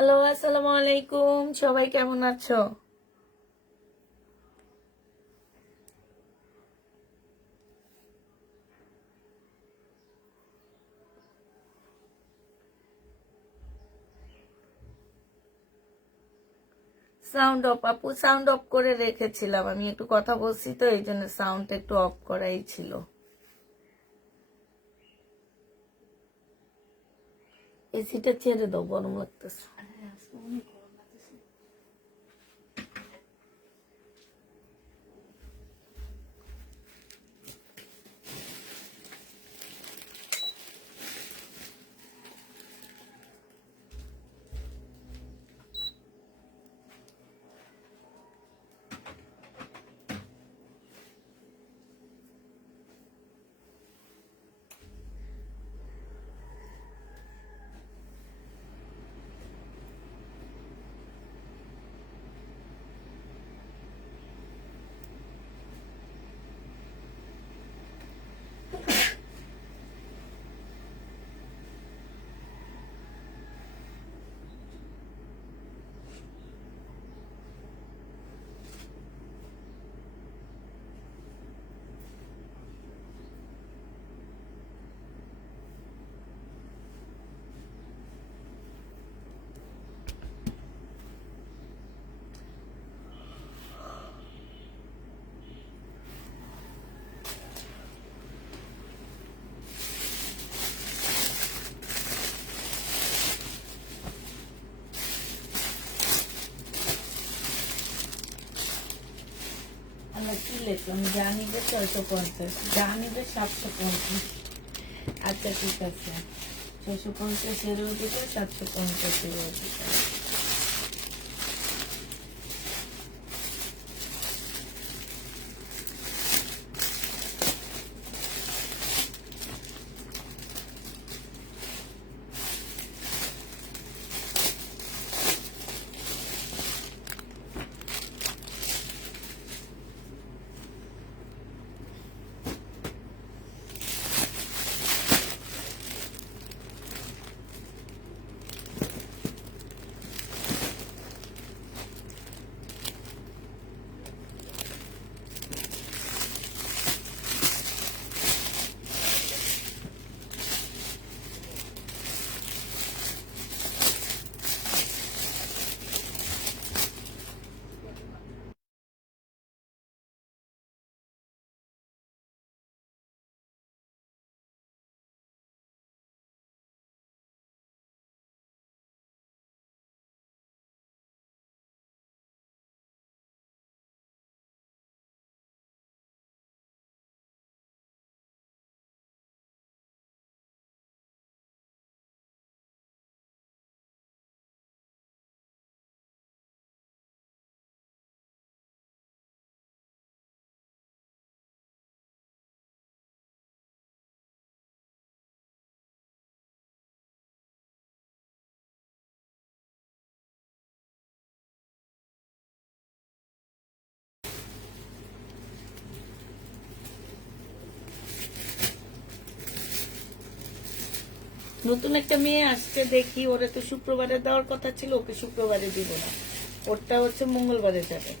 Hello, আসসালামু আলাইকুম। সবাই কেমন আছো? সাউন্ড অফ, আপু সাউন্ড অফ করে রেখেছিলাম। আমি একটু কথা বলছি তো এই জন্য সাউন্ড একটু অফ করাই ছিল। এসিটা ছেড়ে দাও, গরম লাগতেছে। আমরা কি লিখলাম? জানিবে 650, জানিবে 750। আচ্ছা ঠিক আছে, 650 অধিকার, 750 অধিকার। নতুন একটা মেয়ে আসছে, দেখি। ওরা তো শুক্রবারে দেওয়ার কথা ছিল, ওকে শুক্রবারে দিব না, ওরটা হচ্ছে মঙ্গলবারে যাবে।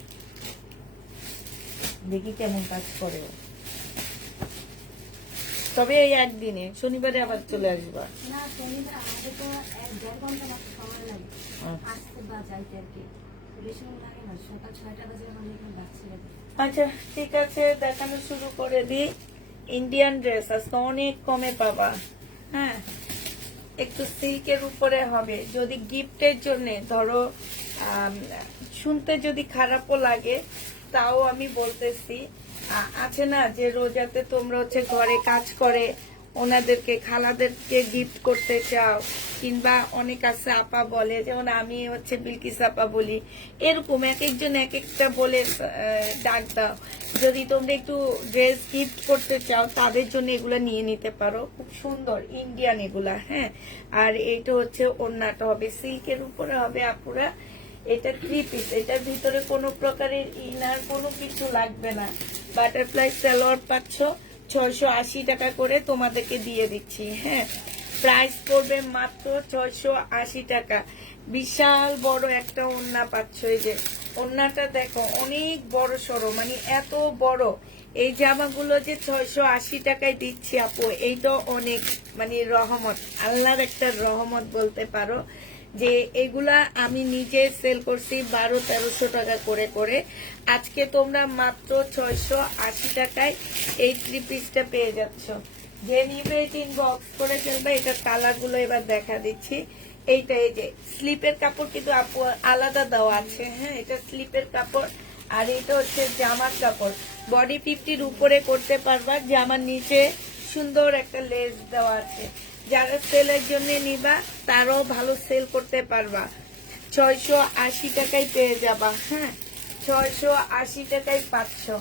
দেখি কেমন কাজ করে ও। তবে এই একদিনে, শনিবারে আবার চলে আসবা। আচ্ছা ঠিক আছে, দেখানো শুরু করে দি। ইন্ডিয়ান ড্রেস আজকে অনেক কমে পাবা। হ্যাঁ, একটু সিল্কের উপরে হবে। যদি গিফটের জন্য ধরো, শুনতে যদি খারাপও লাগে তাও আমি বলতেছি, আছে না যে রোজাতে তোমরা হচ্ছে ঘরে কাজ করে ওনাদেরকে, খালাদেরকে গিফট করতে চাও, কিংবা অনেক আছে আপা বলে, যেমন আমি হচ্ছে বিলকিস আপা বলি, এরকম এক একজন এক একটা বলে ডাক দাও। যদি তোমরা একটু ড্রেস গিফট করতে চাও তাদের জন্য এগুলা নিয়ে নিতে পারো, খুব সুন্দর ইন্ডিয়ান এগুলা। হ্যাঁ, আর এইটা হচ্ছে ওড়নাটা হবে সিল্কের উপরে হবে আপুরা। এটা 3 পিস, এটার ভিতরে কোনো প্রকারের ইনার কোনো কিছু লাগবে না। বাটারফ্লাই সালোয়ার পাচ্ছ 680 টাকা করে তোমাদেরকে দিয়ে দিচ্ছি। হ্যাঁ, প্রাইস পড়বে মাত্র 680 টাকা। বিশাল বড় একটা ওড়না পাচ্ছ। এই যে ওড়নাটা দেখো অনেক বড় সড়ো, মানে এত বড়। এই জামাগুলো যে 680 টাকায় দিচ্ছি আপু, এইটা অনেক মানে রহমত, আল্লাহর একটা রহমত বলতে পারো। যে এগুলা আমি নিজে সেল করছি 1200-1300 টাকা করে করে। আজকে তোমরা মাত্র 680 টাকায় এই 3 পিসটা পেয়ে যাচ্ছ। যে নিবে ইনবক্স করে ফেলবে। এটা কালার গুলো এবার দেখা দিচ্ছি। এইটা এই যে স্লিপের কাপড় কিন্তু আপু আলাদা দেওয়া আছে, হ্যাঁ এটা স্লিপের কাপড়। আর এটা হচ্ছে জামার কাপড়। বডি 50-র উপরে করতে পারবা, জামার নিচে সুন্দর একটা লেস দেওয়া আছে। যারা সেলের জন্য নিবা তারাও ভালো সেল করতে পারবা। 680 টাকায় পেয়ে যাবা, হ্যাঁ 680 টাকায় 500।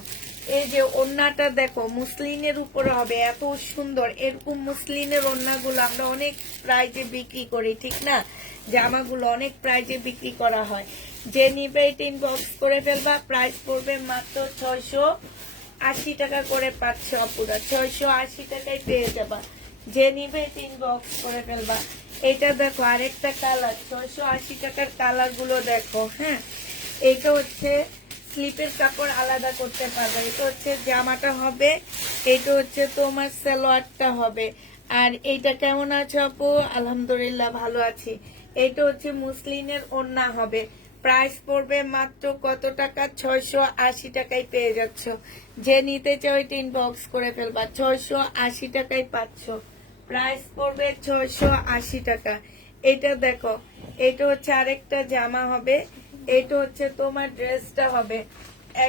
এই যে ওড়নাটা দেখো মুসলিনের উপরে হবে, এত সুন্দর। এরকম মুসলিনের ওড়নাগুলো আমরা অনেক প্রাইজে বিক্রি করি, ঠিক না? জামাগুলো অনেক প্রাইজে বিক্রি করা হয়। যে নিবে এটা ইনবক্স করে ফেলবা। প্রাইস পড়বে মাত্র 680 টাকা করে পাচ্ছ আপুরা। 680 টাকায় পেয়ে যাবা। যে নিবে এটা ইনবক্স করে ফেলবা। এটা দেখো আরেকটা কালার, 680 টাকার কালার গুলো দেখো, হ্যাঁ এটা হচ্ছে স্লিপের কাপড় আলাদা করতে পারবে। এটা হচ্ছে জামাটা হবে, এটা হচ্ছে তোমার সালোয়ারটা হবে। আর এইটা কেমন আছে আপু? আলহামদুলিল্লাহ ভালো আছি। এটা হচ্ছে মুসলিনের ওড়না হবে। প্রাইস পড়বে মাত্র কত টাকা? 680 টাকায় পেয়ে যাচ্ছ। যে নিতে চাও এটা ইনবক্স করে ফেলবা। 680 টাকায় পাচ্ছ। প্রাইস পড়বে 680 টাকা। এটা দেখো, এটা হচ্ছে আরেকটা জামা হবে। এটা হচ্ছে তোমার ড্রেসটা হবে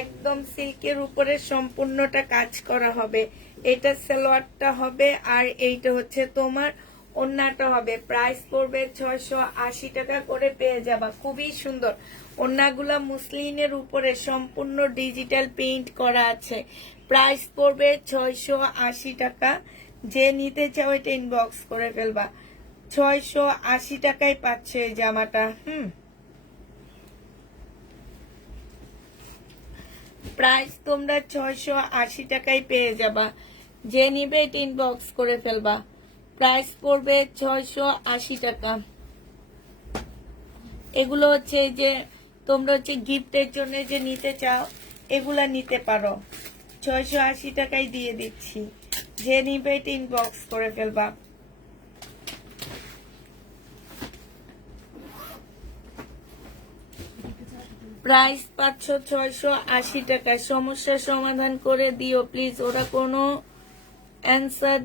একদম সিল্কের উপরে সম্পূর্ণটা কাজ করা হবে। এটা সালোয়ারটা হবে আর এইটা হচ্ছে তোমার ওড়নাটা হবে। প্রাইস পড়বে 680 টাকা করে পেয়ে যাবা। খুবই সুন্দর ওড়নাগুলা মুসলিনের উপরে সম্পূর্ণ ডিজিটাল প্রিন্ট করা আছে। প্রাইস পড়বে 680 টাকা। যে নিতে চাও এটা ইনবক্স করে ফেলবা। 680 টাকায় পাচ্ছে এই জামাটা। প্রাইস তোমরা 680 টাকায় পেয়ে যাবা। যে নিবে এটা ইনবক্স করে ফেলবা। প্রাইস পড়বে 680 টাকা। এগুলো হচ্ছে যে তোমরা হচ্ছে গিফটের জন্য যে নিতে চাও এগুলা নিতে পারো। 680 টাকায় দিয়ে দিচ্ছি। যে নিবে এটা ইনবক্স করে ফেলবা। প্রাইস পাচ্ছ 680 টাকা। সমস্যার সমাধান করে দিও প্লিজ। ওরা কোনো অ্যান্সার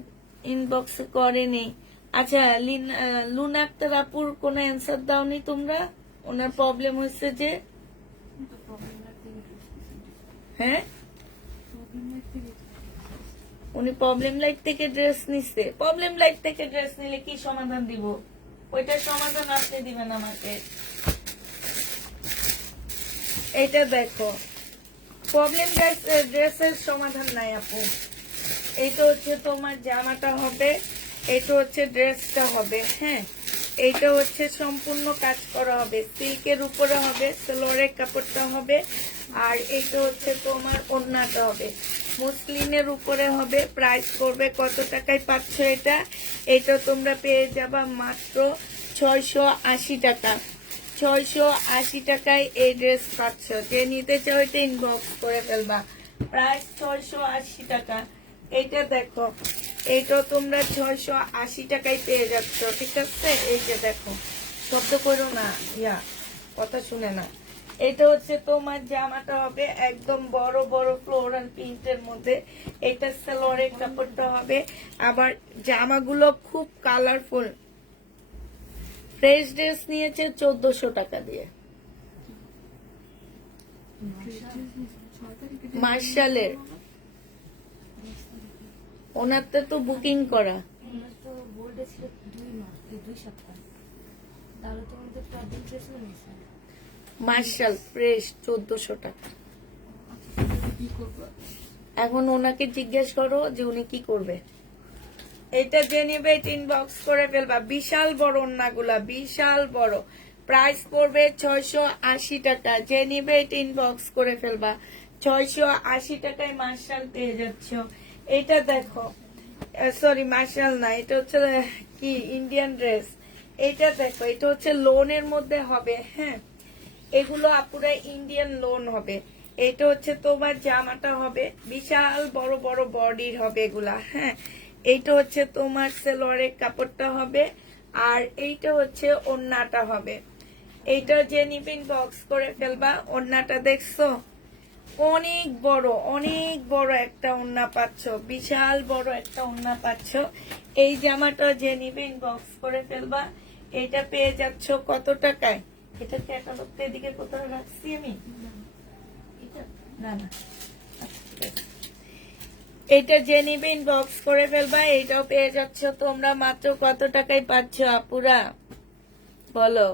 ইনবক্স করেনি। আচ্ছা লুনা আক্তার আপুর কোনো অ্যান্সার দাওনি তোমরা? ওনার প্রবলেম হচ্ছে যে, হ্যাঁ উনি প্রবলেম লাইফ থেকে ড্রেস নিচ্ছে। প্রবলেম লাইফ থেকে ড্রেস নিলে কি সমাধান দিব? ওইটার সমাধান আপনি দিবেন আমাকে। এটা দেখো প্রবলেম ড্রেসের সমাধান নাই আপু। এইটা হচ্ছে তোমার জামাটা হবে, এটা হচ্ছে ড্রেসটা হবে, হ্যাঁ এইটা হচ্ছে সম্পূর্ণ কাজ করা হবে, সিল্কের উপরে হবে, সালোয়ারের কাপড়টা হবে। আর এইটা হচ্ছে তোমার ওড়নাটা হবে মুসলিনের উপরে হবে। প্রাইস করবে কত টাকায় পাচ্ছ এটা? এটা তোমরা পেয়ে যাবা মাত্র 680 টাকা। 680 টাকায় এই ড্রেস পাচ্ছ। যে নিতে চাও এটা ইনবক্স করে ফেলবা। প্রাইস 680 টাকা। এইটা দেখো, এইটা তোমরা 680 টাকায় পেয়ে যাচ্ছ, ঠিক আছে? এই যে দেখো, শব্দ করো না, কথা শুনে না। এটা হচ্ছে তোমার জামাটা হবে একদম বড় বড় ফ্লোরাল প্রিন্টের মধ্যে। এটা সালোয়ারের কাপড়টা হবে। আবার জামাগুলো খুব কালারফুল। ফ্রেশ ড্রেস নিয়েছে 1400 টাকা দিয়ে। মার্শালের ওনার তো বুকিং করা। মার্শাল ফ্রেশ 1400 টাকা। এখন ওনাকে জিজ্ঞেস করো যে উনি কি করবে। এটা যে নেবে এটা ইনবক্স করে ফেলবা। বিশাল বড় ওড়নাগুলা, বিশাল বড়। প্রাইস পড়বে 680 টাকা। যে নেবে এটা ইনবক্স করে ফেলবা। 680 টাকায় মার্শাল পেয়ে যাচ্ছ। এটা দেখো, সরি মার্শাল না, এটা হচ্ছে কি ইন্ডিয়ান ড্রেস। এটা দেখো, এটা হচ্ছে লোনের মধ্যে হবে। হ্যাঁ, এগুলো আপুরা ইন্ডিয়ান লোন হবে। এটা হচ্ছে তোমার জামাটা হবে বিশাল বড় বড় বডির হবে এগুলা। হ্যাঁ, এইটা হচ্ছে তোমার সেলোয়ারের কাপড়টা হবে, আর এইটা হচ্ছে ওড়নাটা হবে। এইটা যে নিবেন বক্স করে ফেলবা। ওড়নাটা দেখছো অনেক বড় একটা ওড়না পাচ্ছ, বিশাল বড় একটা ওড়না পাচ্ছ। এই জামাটা যে নিবেন বক্স করে ফেলবা। এটা পেয়ে যাচ্ছ কত টাকায়? এটা ক্যাটালগটা এদিকে কোথাও রাখছি আমি? না না, এটা যে নিবেন বক্স করে ফেলবা। এইটাও পেয়ে যাচ্ছ তোমরা মাত্র কত টাকায় পাচ্ছ আপুরা বলো?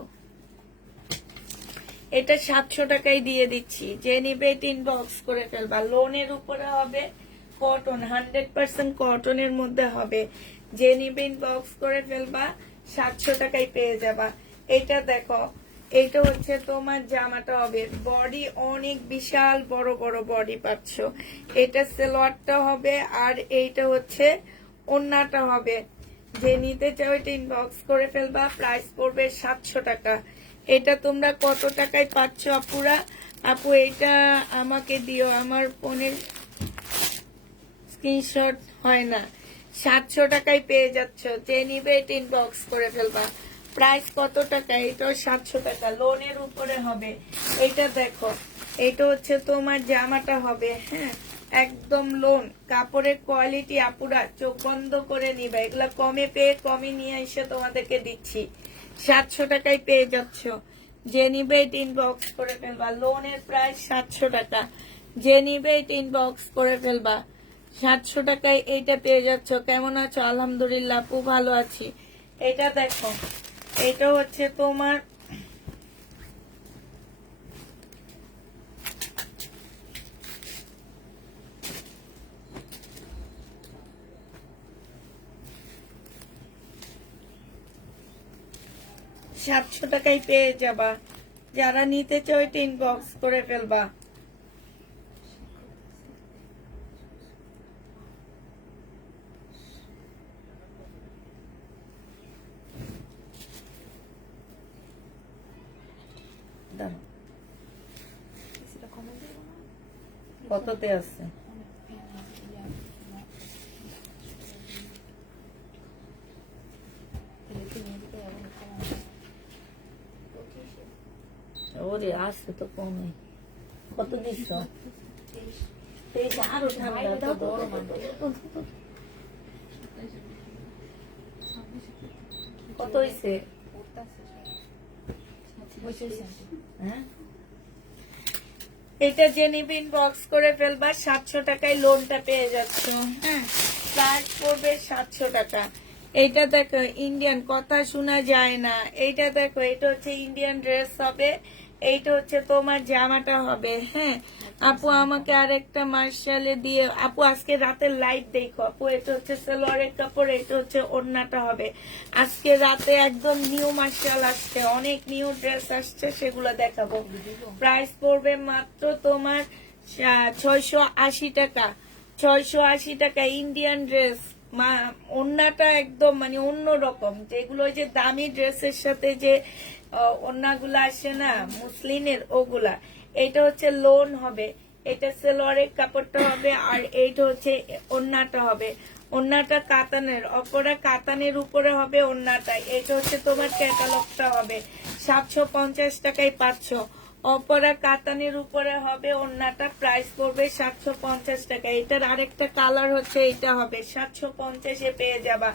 এটা 700 টাকায় দিয়ে দিচ্ছি। যে নিবে ইনবক্স করে ফেলবা। লোনের উপরে হবে, কটন 100% কটনের মধ্যে হবে। যে নিবে ইনবক্স করে ফেলবা, 700 টাকায় পেয়ে যাবা। এটা দেখো, এইটা হচ্ছে তোমার জামাটা হবে বডি অনেক বিশাল বড় বড় বডি পাচ্ছ। এটা সেলোয়ারটা হবে, আর এইটা হচ্ছে ওড়নাটা হবে। যে নিতে চাও এটা ইনবক্স করে ফেলবা। প্রাইস পড়বে 700 টাকা। এটা তোমরা কত টাকায় পাচ্ছ আপুরা? আপু এটা আমাকে দিও, আমার ফোনের স্ক্রিনশট হয় না। 700 টাকায় পেয়ে যাচ্ছ। যে নিবে এটা ইনবক্স করে ফেলবা। প্রাইস কত টাকা? এটাও 700 টাকা, লোনের উপরে হবে। এটা দেখো, এটা হচ্ছে তোমার জামাটা হবে। হ্যাঁ, একদম লোন কাপড়ের কোয়ালিটি আপুরা চোখ বন্ধ করে নিবা। এগুলা কমে পেয়ে কমে নিয়ে এসে তোমাদেরকে দিচ্ছি। 700 টাকায় পেয়ে যাচ্ছ। যে নিবে ইনবক্স করে ফেলবা। লোনের প্রাইস 700 টাকা। যে নিবে ইনবক্স করে ফেলবা। 700 টাকায় এইটা পেয়ে যাচ্ছ। কেমন আছো? আলহামদুলিল্লাহ আপু, ভালো আছি। এটা দেখো, এটা হচ্ছে তোমার সাতশো টাকায় পেয়ে যাবা। যারা নিতে চাও এটা ইনবক্স করে ফেলবা। কততে আছে? ওরে আসছে তো কমে। কত দিচ্ছ? আরো ঠান্ডা কত হয়েছে? হ্যাঁ, এটা যে নিবে ইনবক্স করে ফেলবা। 700 টাকায় লোনটা পেয়ে যাচ্ছ। হ্যাঁ, প্রাইস পড়বে 700 টাকা। এইটা দেখো ইন্ডিয়ান, কথা শোনা যায় না। এইটা দেখো, এটা হচ্ছে ইন্ডিয়ান ড্রেস হবে। এইটা হচ্ছে তোমার জামাটা হবে। হ্যাঁ আপু, আমাকে আরেকটা মার্শালে দিয়ে আপু, আজকে রাতের লাইট দেখো আপু। এটা হচ্ছে সালোয়ারের কাপড়, এটা হচ্ছে ওড়নাটা হবে। আজকে রাতে একদম নিউ মার্শাল আসছে, অনেক নিউ ড্রেস আসছে, সেগুলো দেখাবো। প্রাইস পড়বে মাত্র তোমার 680 টাকা। 680 টাকা ইন্ডিয়ান ড্রেস। ওড়নাটা একদম মানে অন্যরকম। যেগুলো যে দামি ড্রেসের সাথে যে ওড়নাগুলো আসে না মুসলিনের, ওগুলা। এটা হচ্ছে লোন হবে। এটা সেলোয়ারের কাপড়টা হবে, আর এইটা হচ্ছে ওড়নাটা হবে। ওড়নাটা কাতানের, অপরা কাতানের উপরে হবে ওড়নাটা। এটা হচ্ছে তোমার ক্যাটালগটা হবে। 750 টাকায় পাচ্ছ। অপরা কাতানের উপরে হবে ওড়নাটা। প্রাইস পড়বে 750 টাকা। এটার আরেকটা কালার হচ্ছে এটা হবে। 750-এ পেয়ে যাবা।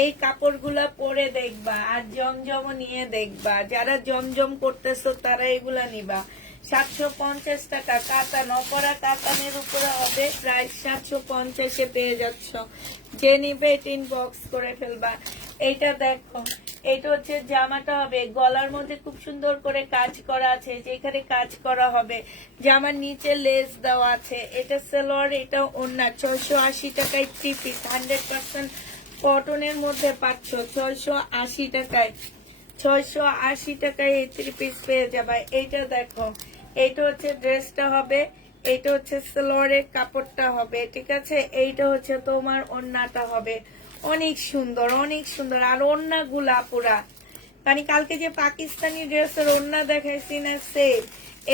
এই কাপড়গুলা পরে দেখবা, আর জমজমও নিয়ে দেখবা। যারা জমজম করতেছো তারা এগুলা নিবা। 750 টাকা কাতান, অপরা কাতানের উপরে হবে। প্রাইস 750-এ পেয়ে যাচ্ছ। যে নিবে ইনবক্স করে ফেলবা। এইটা দেখো, এটা হচ্ছে জামাটা হবে। গলার মধ্যে খুব সুন্দর করে কাজ করা আছে, যেখানে কাজ করা হবে। জামার নিচে লেস দেওয়া আছে। এটা সেলোয়ার, এটা ওড়না। 680 টাকায় 3 পিস 100% কটনের মধ্যে পাচ্ছ। 680 টাকায়, 680 টাকায় এই 3 পিস পেয়ে যাবে। এইটা দেখো, এইটা হচ্ছে ড্রেসটা হবে। এইটা হচ্ছে সালোয়ারের কাপড়টা হবে, ঠিক আছে। এইটা হচ্ছে তোমার ওড়নাটা হবে। অনেক সুন্দর, অনেক সুন্দর। আর ওড়নাগুলা পুরা মানে কালকে যে পাকিস্তানি ড্রেসের ওড়না দেখাইছি না, সেম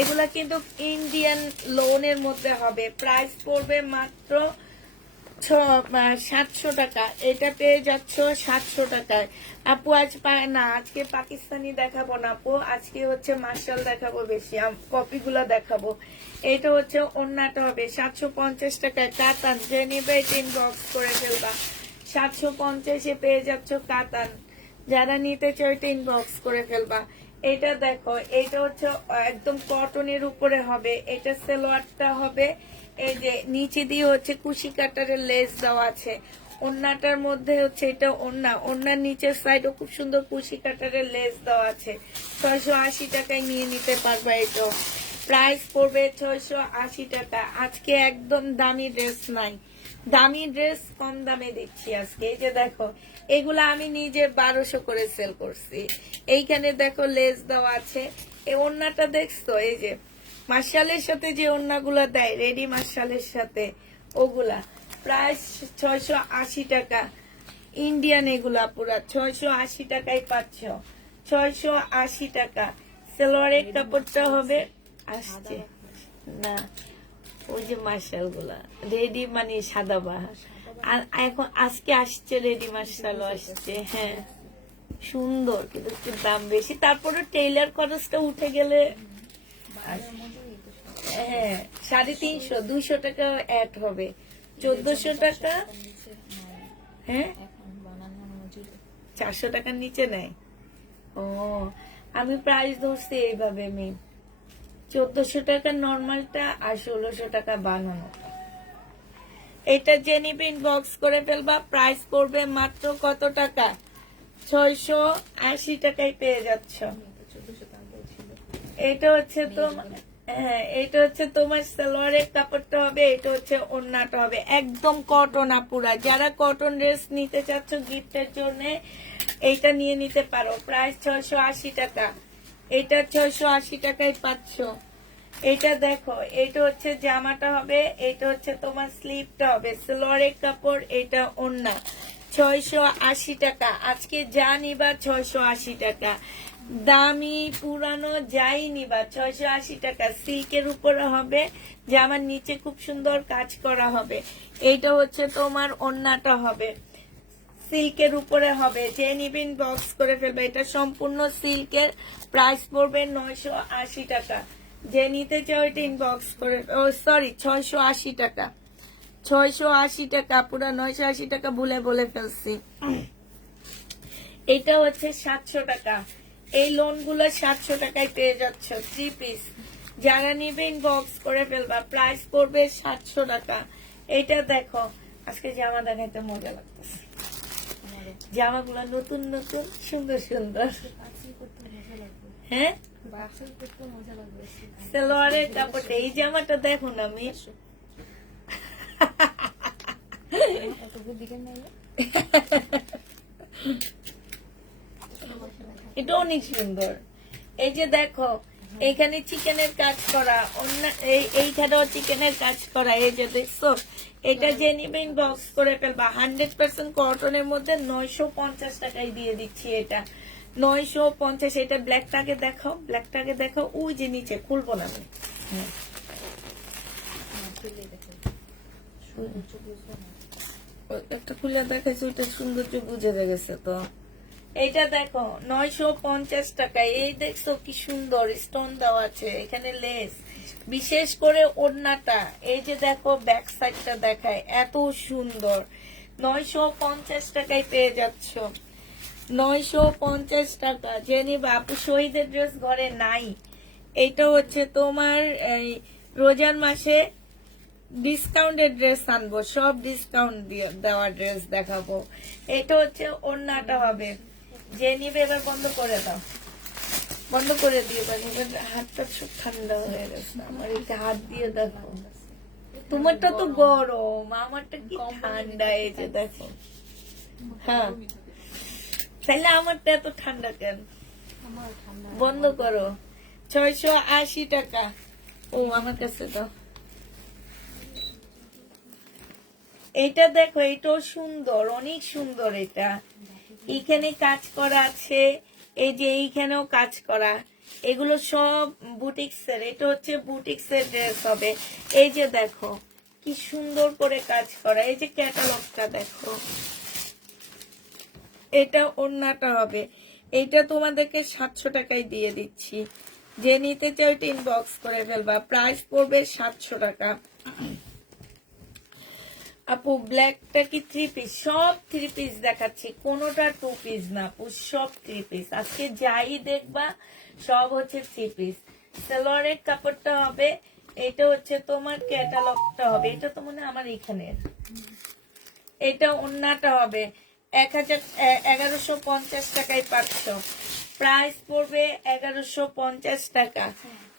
এগুলা কিন্তু ইন্ডিয়ান লোনের মধ্যে হবে। প্রাইস পড়বে মাত্র 700 টাকা। এটা পেয়ে যাচ্ছ 700 টাকায়। আপু আজ পায় না, আজকে পাকিস্তানি দেখাবো না আপু, আজকে হচ্ছে মার্শাল দেখাবো, বেশি কপিগুলা দেখাবো। এটা হচ্ছে ওড়নাটা হবে 750 টাকায় কাতান। যে নিবে এটা ইনবক্স করে ফেলবা। 750-এ পেয়ে যাচ্ছ কাতান। যারা নিতে চাও এটা ইনবক্স করে ফেলবা। এটা দেখো, এটা হচ্ছে একদম কটনের উপরে হবে। এটা সালোয়ারটা হবে, এই যে নিচে দিয়ে হচ্ছে কুশি কাটারের লেস দেওয়া আছে। ওড়নাটার মধ্যে হচ্ছে এটা ওড়নার নিচের সাইডও খুব সুন্দর কুশি কাটারের লেস দেওয়া আছে। 680 টাকায় নিয়ে নিতে পারবা। এটা প্রাইস পড়বে 680 টাকা। আজকে একদম দামি ড্রেস নাই, দামি ড্রেস কম দামে দিচ্ছি আজকে। এই যে দেখো, এগুলা আমি নিজে 1200 করে সেল করছি। এইখানে দেখো লেস দেওয়া আছে। এই ওড়নাটা দেখছো, এই যে মার্শালের সাথে যে ওড়নাগুলা দেয় রেডি মার্শালের সাথে, ওগুলা প্রাইস 680 টাকা। ইন্ডিয়ান এগুলা পুরা 680 টাকায় পাচ্ছ। 680 টাকা। সালোয়ারের কাপড়টা হবে আসছে না, ওই যে মার্শাল গুলা রেডি মানে সাদা বাহার। আর এখন আজকে আসছে রেডি মার্শালও আসছে। হ্যাঁ সুন্দর, কিন্তু একটু দাম বেশি। তারপরে টেইলার খরচটা উঠে গেলে হ্যাঁ 350, 200 টাকা অ্যাড হবে, 1400 টাকা। হ্যাঁ 400 টাকার নিচে নেয়। ও আমি প্রাইস ধরছি এইভাবে, মেয়ে 1400 টাকা নর্মালটা আর 1600 টাকা বানানোটা। এটা যে নিবে ইনবক্স করে ফেলবা। প্রাইস পড়বে মাত্র কত টাকা? 680 টাকায় পেয়ে যাচ্ছ। এটা হচ্ছে তোমার, হ্যাঁ এটা হচ্ছে তোমার সালোয়ারের কাপড়টা হবে, এটা হচ্ছে ওড়নাটা হবে একদম কটন আপুরা। যারা কটন ড্রেস নিতে চাচ্ছ গিফটের জন্য এইটা নিয়ে নিতে পারো। প্রাইস 680 টাকা। এটা 680 টাকায় পাচ্ছ। এটা দেখো, এটা হচ্ছে জামাটা হবে, এটা হচ্ছে তোমার স্লিভটা হবে, সালোয়ারের কাপড়, এটা ওড়না। 680 টাকা। আজকে যা নিবা 680 টাকা। দামি পুরানো যাই নিবা 680 টাকা। সিল্কের উপরে হবে, জামার নিচে খুব সুন্দর কাজ করা হবে। এইটা হচ্ছে তোমার ওড়নাটা হবে, সিল্কের উপরে হবে। যে নিবেন বক্স করে ফেলবে। এটা সম্পূর্ণ সিল্কের। প্রাইস পড়বে 980 টাকা। যে নিতে চাও এটা ইনবক্স করে, ও সরি 680 টাকা। 680 টাকা পুরো 980 টাকা ভুলে বলে ফেলছি। এটা হচ্ছে 700 টাকা। এই লোন গুলো 700 টাকায় পেয়ে যাচ্ছ 3 পিস। যারা নিবে ইনবক্স করে ফেলবা। প্রাইস পড়বে 700 টাকা। এটা দেখো, আজকে জামা দেখাইতে মজা লাগতেছে। জামাগুলো নতুন নতুন সুন্দর সুন্দর। হ্যাঁ সালোয়ারের কাপড়টা, এই জামাটা দেখো না আমি, এটা অনেক সুন্দর। এই যে দেখো, এইখানে চিকেনের কাজ করা, অন্য এইখানেও চিকেনের কাজ করা। এই যে দেখছো, এটা যে নিবে ইনবক্স করে ফেলবা। 100% কটনের মধ্যে 950 টাকায় দিয়ে দিচ্ছি। এটা 950। এটা ব্ল্যাকটাকে দেখাও, ব্ল্যাকটাকে দেখাও। ওই যে নিচে খুলবো না আমি, একটা খুলে দেখাইছি, ওইটা সৌন্দর্য বুঝে গেছে তো। এইটা দেখো 950 টাকা। এই দেখছো কি সুন্দর স্টোন দেওয়া আছে, এখানে লেস। বিশেষ করে ওড়নাটা, এই যে দেখো ব্যাক সাইডটা দেখায়, এত সুন্দর। 950 টাকায় পেয়ে যাচ্ছ। 950 টাকা। যে নিবা আপু, শহীদের ড্রেস ঘরে নাই। এইটা হচ্ছে তোমার রোজার মাসে ডিসকাউন্টের ড্রেস আনবো, সব ডিসকাউন্ট দেওয়া ড্রেস দেখাবো। এটা হচ্ছে ওড়নাটা হবে। যে নিবে এবার বন্ধ করে দাও, বন্ধ করে দিয়ে দাও। এবার হাতটা সব ঠান্ডা হয়ে গেছে আমার, এটা হাত দিয়ে দেখো। তোমারটা তো গরম, আমারটা কি ঠান্ডা। এই যে দেখো, হ্যাঁ তাহলে আমারটা এত ঠান্ডা কেন? বন্ধ করো। 680 টাকা। ও আমার কাছে দাও। এটা দেখো, এটাও সুন্দর, অনেক সুন্দর। এটা এখানে কাজ করা আছে, এই যে এইখানেও কাজ করা, এগুলো সব বুটিক্সের। এটা হচ্ছে বুটিক্সের ড্রেস হবে। এই যে দেখো কি সুন্দর করে কাজ করা, এই যে ক্যাটালগটা দেখো। এটা ওড়নাটা হবে। এটা তোমাদেরকে 700 টাকায় দিয়ে দিচ্ছি, যে নিতে চাও ইনবক্স করে ফেলবা। প্রাইস পড়বে 700 টাকা। আপু ব্ল্যাকটা কি 3 পিস? সব 3 পিস দেখাচ্ছি, কোনোটা 2 পিস না আপু, সব 3 পিস। আজকে যাই দেখবা সব হচ্ছে 3 পিস। সালোয়ারের কাপড়টা হবে, এটা হচ্ছে তোমার ক্যাটালগটা হবে। এটা তো মনে হয় আমার এখানের। এটা ওড়নাটা হবে 1150 টাকায় পাচ্ছ। প্রাইস পড়বে 1150 টাকা।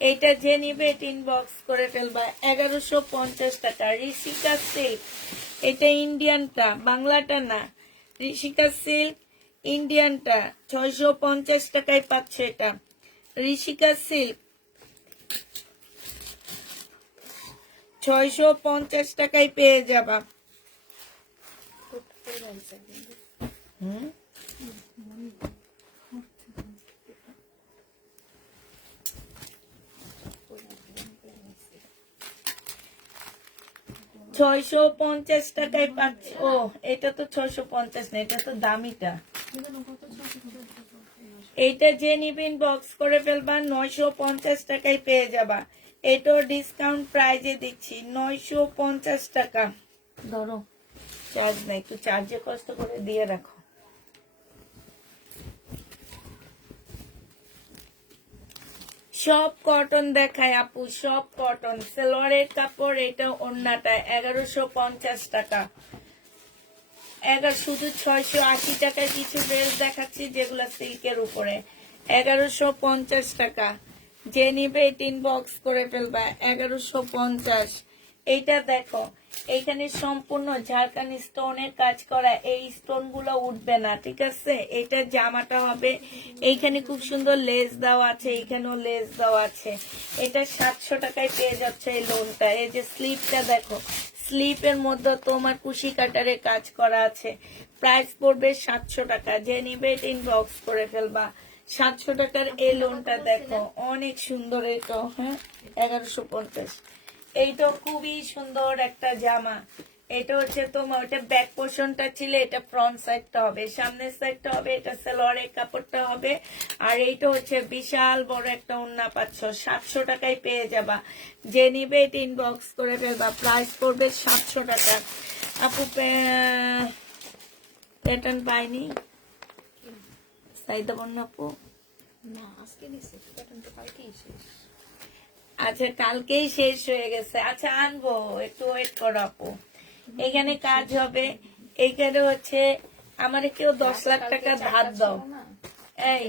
এটা যে নিবে ইনবক্স করে ফেলবা। 1150 টাকা। ঋষিকা সিল্ক, এটা ইন্ডিয়ানটা, বাংলাটা না। ঋষিকা সিল্ক ইন্ডিয়ানটা 650 টাকায় পাচ্ছ। এটা ঋষিকা সিল্ক 650 টাকায় পেয়ে যাবা। হুম, 650 টাকায় পাচ্ছ। ও এটা তো 650 না, এটা তো দামিটা। এইটা যে নিবেন বক্স করে ফেলবা, 950 টাকায় পেয়ে যাবা। এটাও ডিসকাউন্ট প্রাইজে দিচ্ছি, 950 টাকা। ধরো চার্জ নাই, একটু চার্জে কষ্ট করে দিয়ে রাখো। সব কটন দেখায় আপু, সব কটন। সালোয়ারের কাপড়, এটা ওড়নাটা 1150 টাকা। শুধু 680 টাকায় কিছু ড্রেস দেখাচ্ছি যেগুলো সিল্কের উপরে। 1150 টাকা। যে নিবে ইনবক্স করে ফেলবা। 1150। এইটা দেখো, এইখানে সম্পূর্ণ ঝাড়খান্ড স্টোনের কাজ করা, এই স্টোন গুলো উঠবে না, ঠিক আছে। এটা জামাটা হবে, এইখানে খুব সুন্দর লেস দেওয়া আছে, এইখানেও লেস দেওয়া আছে। এটা 700 টাকায় পেয়ে যাচ্ছে এই লোনটা। এই যে স্লিপটা দেখো, স্লিপের মধ্যে তোমার কুশি কাটারে কাজ করা আছে। প্রাইস পড়বে 700 টাকা। যে নিবে ইনবক্স করে ফেলবা। 700 টাকার এই লোনটা দেখো, অনেক সুন্দর। এটা হ্যাঁ 1150। এইটা খুবই সুন্দর একটা জামা। এটা হচ্ছে তোমার, ওটা ব্যাক পোর্শনটা ছিল, এটা ফ্রন্ট সাইডটা হবে, সামনের সাইডটা হবে। এটা সালোয়ারের কাপড়টা হবে। আর এইটা হচ্ছে বিশাল বড় একটা ওড়না পাচ্ছ, 700 টাকায় পেয়ে যাবা। যে নিবে এটা ইনবক্স করে ফেলবা। প্রাইস পড়বে 700 টাকা। আপু প্যাটার্ন পাইনি, সাইদা বন্য আপু না আজকে দিছে, প্যাটার্ন তো কালকেই শেষ। আচ্ছা কালকেই শেষ হয়ে গেছে। আচ্ছা আনবো, একটু ওয়েট করো আপু। এখানে কাজ হবে, এইখানে হচ্ছে আমার কেউ 10 লাখ টাকা ধার দাও। এই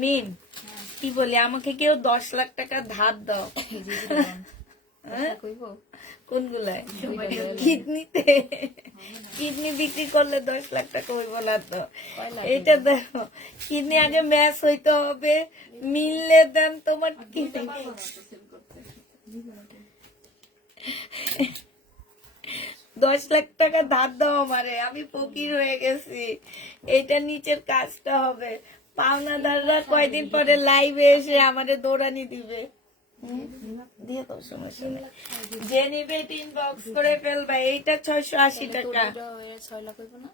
মিম কি বলি, আমাকে কেউ 10 লাখ টাকা ধার দাও। কোনগুলায়? কিডনিতে। কিডনি বিক্রি করলে 10 লাখ টাকা হইব না তো। এটা দেখো, কিডনি আগে ম্যাচ হইতে হবে, মিললে দেন তোমার কিডনি। 10 লাখ টাকা ধার দাও আমারে, আমি ফকির হয়ে গেছি। এটা নিচের কাজটা হবে। পাওনাদাররা কয়দিন পরে লাইভে এসে আমাদের দৌড়ানি দিবে। দিয়ে দাও, সমস্যা নেই। যে নিবে ইনবক্স করে ফেলবা। এইটা 680 টাকা। 6 লাখ হইব না?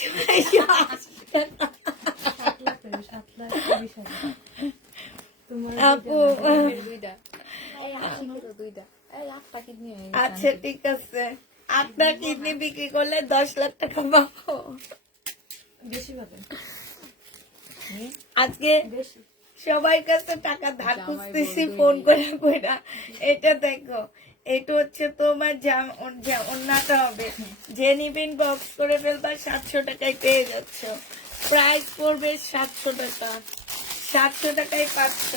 680 আপু দুইটা। আচ্ছা ঠিক আছে, আপনার কিডনি বিক্রি করলে 10 লাখ টাকা পাবো। বেশি পাবে আজকে সবাই কাছে টাকা ধার খুঁজতেছি ফোন করে কইরা। এটা দেখো, এটা হচ্ছে তোমার ওড়নাটা হবে। যে নিবিন বক্স করে ফেলবা, 700 টাকায় পেয়ে যাচ্ছ। প্রাইস পড়বে 700 টাকা। 700 টাকায় পাচ্ছ।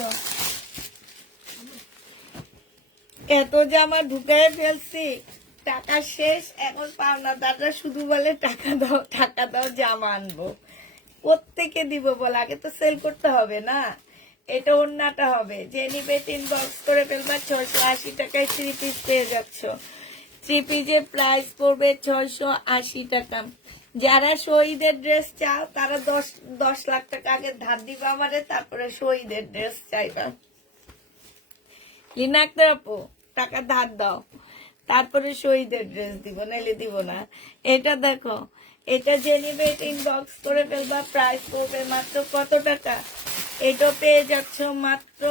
এত জামা ঢুকায় ফেলছি, টাকা শেষ। এখন পাওনাদাররা শুধু বলে টাকা দাও, টাকা দাও, জামা আনবো। কোত্থেকে দিব বল, আগে তো সেল করতে হবে না। এটা ওড়নাটা হবে। যে নিবে ইনবক্স করে ফেলবা। 680 টাকায় 3 পিস পেয়ে যাচ্ছ। থ্রি পিসের প্রাইস পড়বে 680 টাকা। যারা শহীদের ড্রেস চাও তারা 10 লাখ টাকা আগে ধার দিবা আমারে, তারপরে শহীদের ড্রেস চাইবা। লিনা আক্তার আপু টাকা ধার দাও, তারপরে শহীদের ড্রেস দিব, নাইলে দিব না। এটা দেখো, এটা যে নিবে এটা ইনবক্স করে ফেলবা। প্রাইস পড়বে মাত্র কত টাকা? এটা পেয়ে যাচ্ছ মাত্র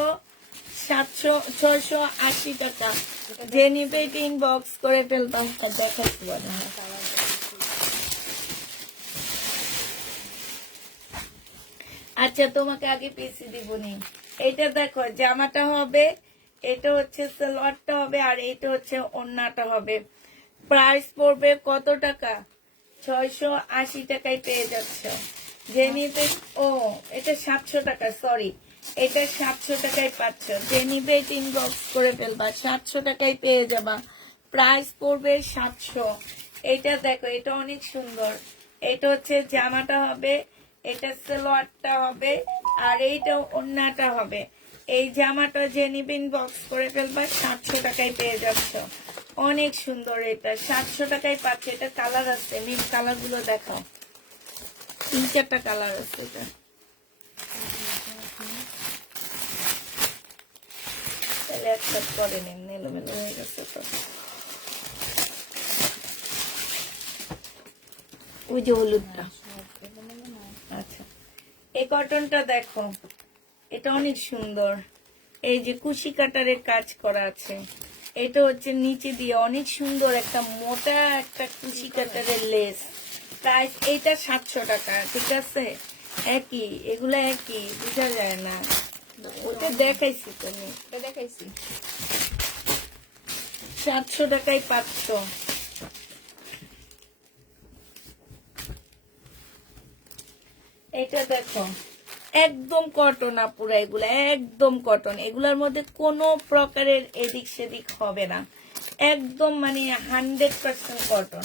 680 টাকা। যে নিবে এটা ইনবক্স করে ফেলবা। দেখাচ্ছি বলে আচ্ছা, তোমাকে আগে পিসি দিবনি। এটা দেখো, জামাটা হবে, এটা হচ্ছে সালোয়ারটা হবে, আর এটা হচ্ছে ওড়নাটা হবে। প্রাইস পড়বে কত টাকা? 680 টাকায় পেয়ে যাচ্ছ। যে নিবে, ও এটা 700 টাকা, সরি, এটা 700 টাকায় পাচ্ছ। যে নিবে এটা ইনবক্স করে ফেলবা, 700 টাকায় পেয়ে যাবা। প্রাইস পড়বে 700। এটা দেখো, এটা অনেক সুন্দর। এটা হচ্ছে জামাটা হবে, এটা সালোয়ারটা হবে, আর এইটা ওড়নাটা হবে। এই জামাটা যে নিবে ইনবক্স করে ফেলবা, 700 টাকায় পেয়ে যাচ্ছ। অনেক সুন্দর, এটা 700 টাকায় পাচ্ছে। এটা কালার আছে, নীল কালার গুলো দেখাও, 3-4টা কালার আছে। এটা তাহলে একসাথ করে নিন, এলোমেলো হয়ে গেছে তো। ওই যে হলুদটা, আচ্ছা। এই কটনটা দেখো, এটা অনেক সুন্দর। এই যে কুশি কাটারের কাজ করা আছে। এটা হচ্ছে নিচে দিয়ে অনেক সুন্দর একটা মোটা একটা কুশি কাটারের লেস। প্রাইস এইটা 700 টাকা, ঠিক আছে? একই, এগুলা একই, বোঝা যায় না। ওটা দেখাইছি, তুমি দেখাইছি। 700 টাকায় পাচ্ছ। এটা দেখো, একদম কটন আপুরা, এগুলা একদম কটন। এগুলার মধ্যে কোনো প্রকারের এদিক সেদিক হবে না, একদম মানে 100% কটন।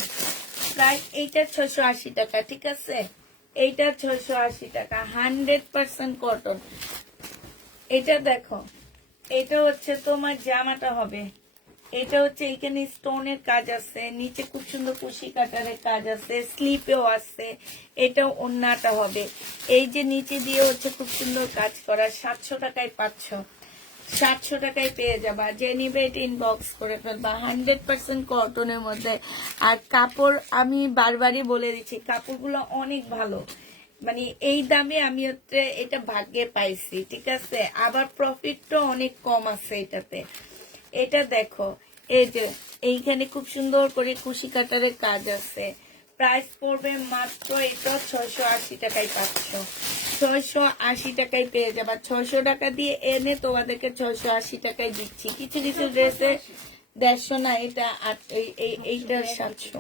প্রাইস এইটা 680 টাকা, ঠিক আছে? এইটা 680 টাকা, 100% কটন। এটা দেখো, এটা হচ্ছে তোমার জামাটা হবে। এটা হচ্ছে এখানে স্টোনের কাজ আছে, নিচে খুব সুন্দর কুশি কাটারের কাজ আছে, স্লিপেও আছে। এটা ওড়নাটা হবে, এই যে নিচে দিয়ে হচ্ছে খুব সুন্দর কাজ করা। 700 টাকায় পাচ্ছ, 700 টাকায় পেয়ে যাবা। যে নিবে এটা ইনবক্স করে ফেলবা, 100% কটনের মধ্যে। আর কাপড় আমি বারবারই বলে দিচ্ছি, কাপড়গুলো অনেক ভালো। মানে এই দামে আমি হচ্ছে এটা ভাগ্যে পাইছি, ঠিক আছে? আবার প্রফিটও অনেক কম আছে এটাতে। এটা দেখো, এই যে এইখানে খুব সুন্দর করে কুশি কাটারের কাজ আছে। প্রাইস পড়বে মাত্র এটা 680 টাকায় পাচ্ছ। 680 টাকায় পেয়ে যাবা। 600 টাকা দিয়ে এনে তোমাদেরকে 680 টাকায় দিচ্ছি। কিছু কিছু ড্রেসে 150 না, এটা এইটা 700।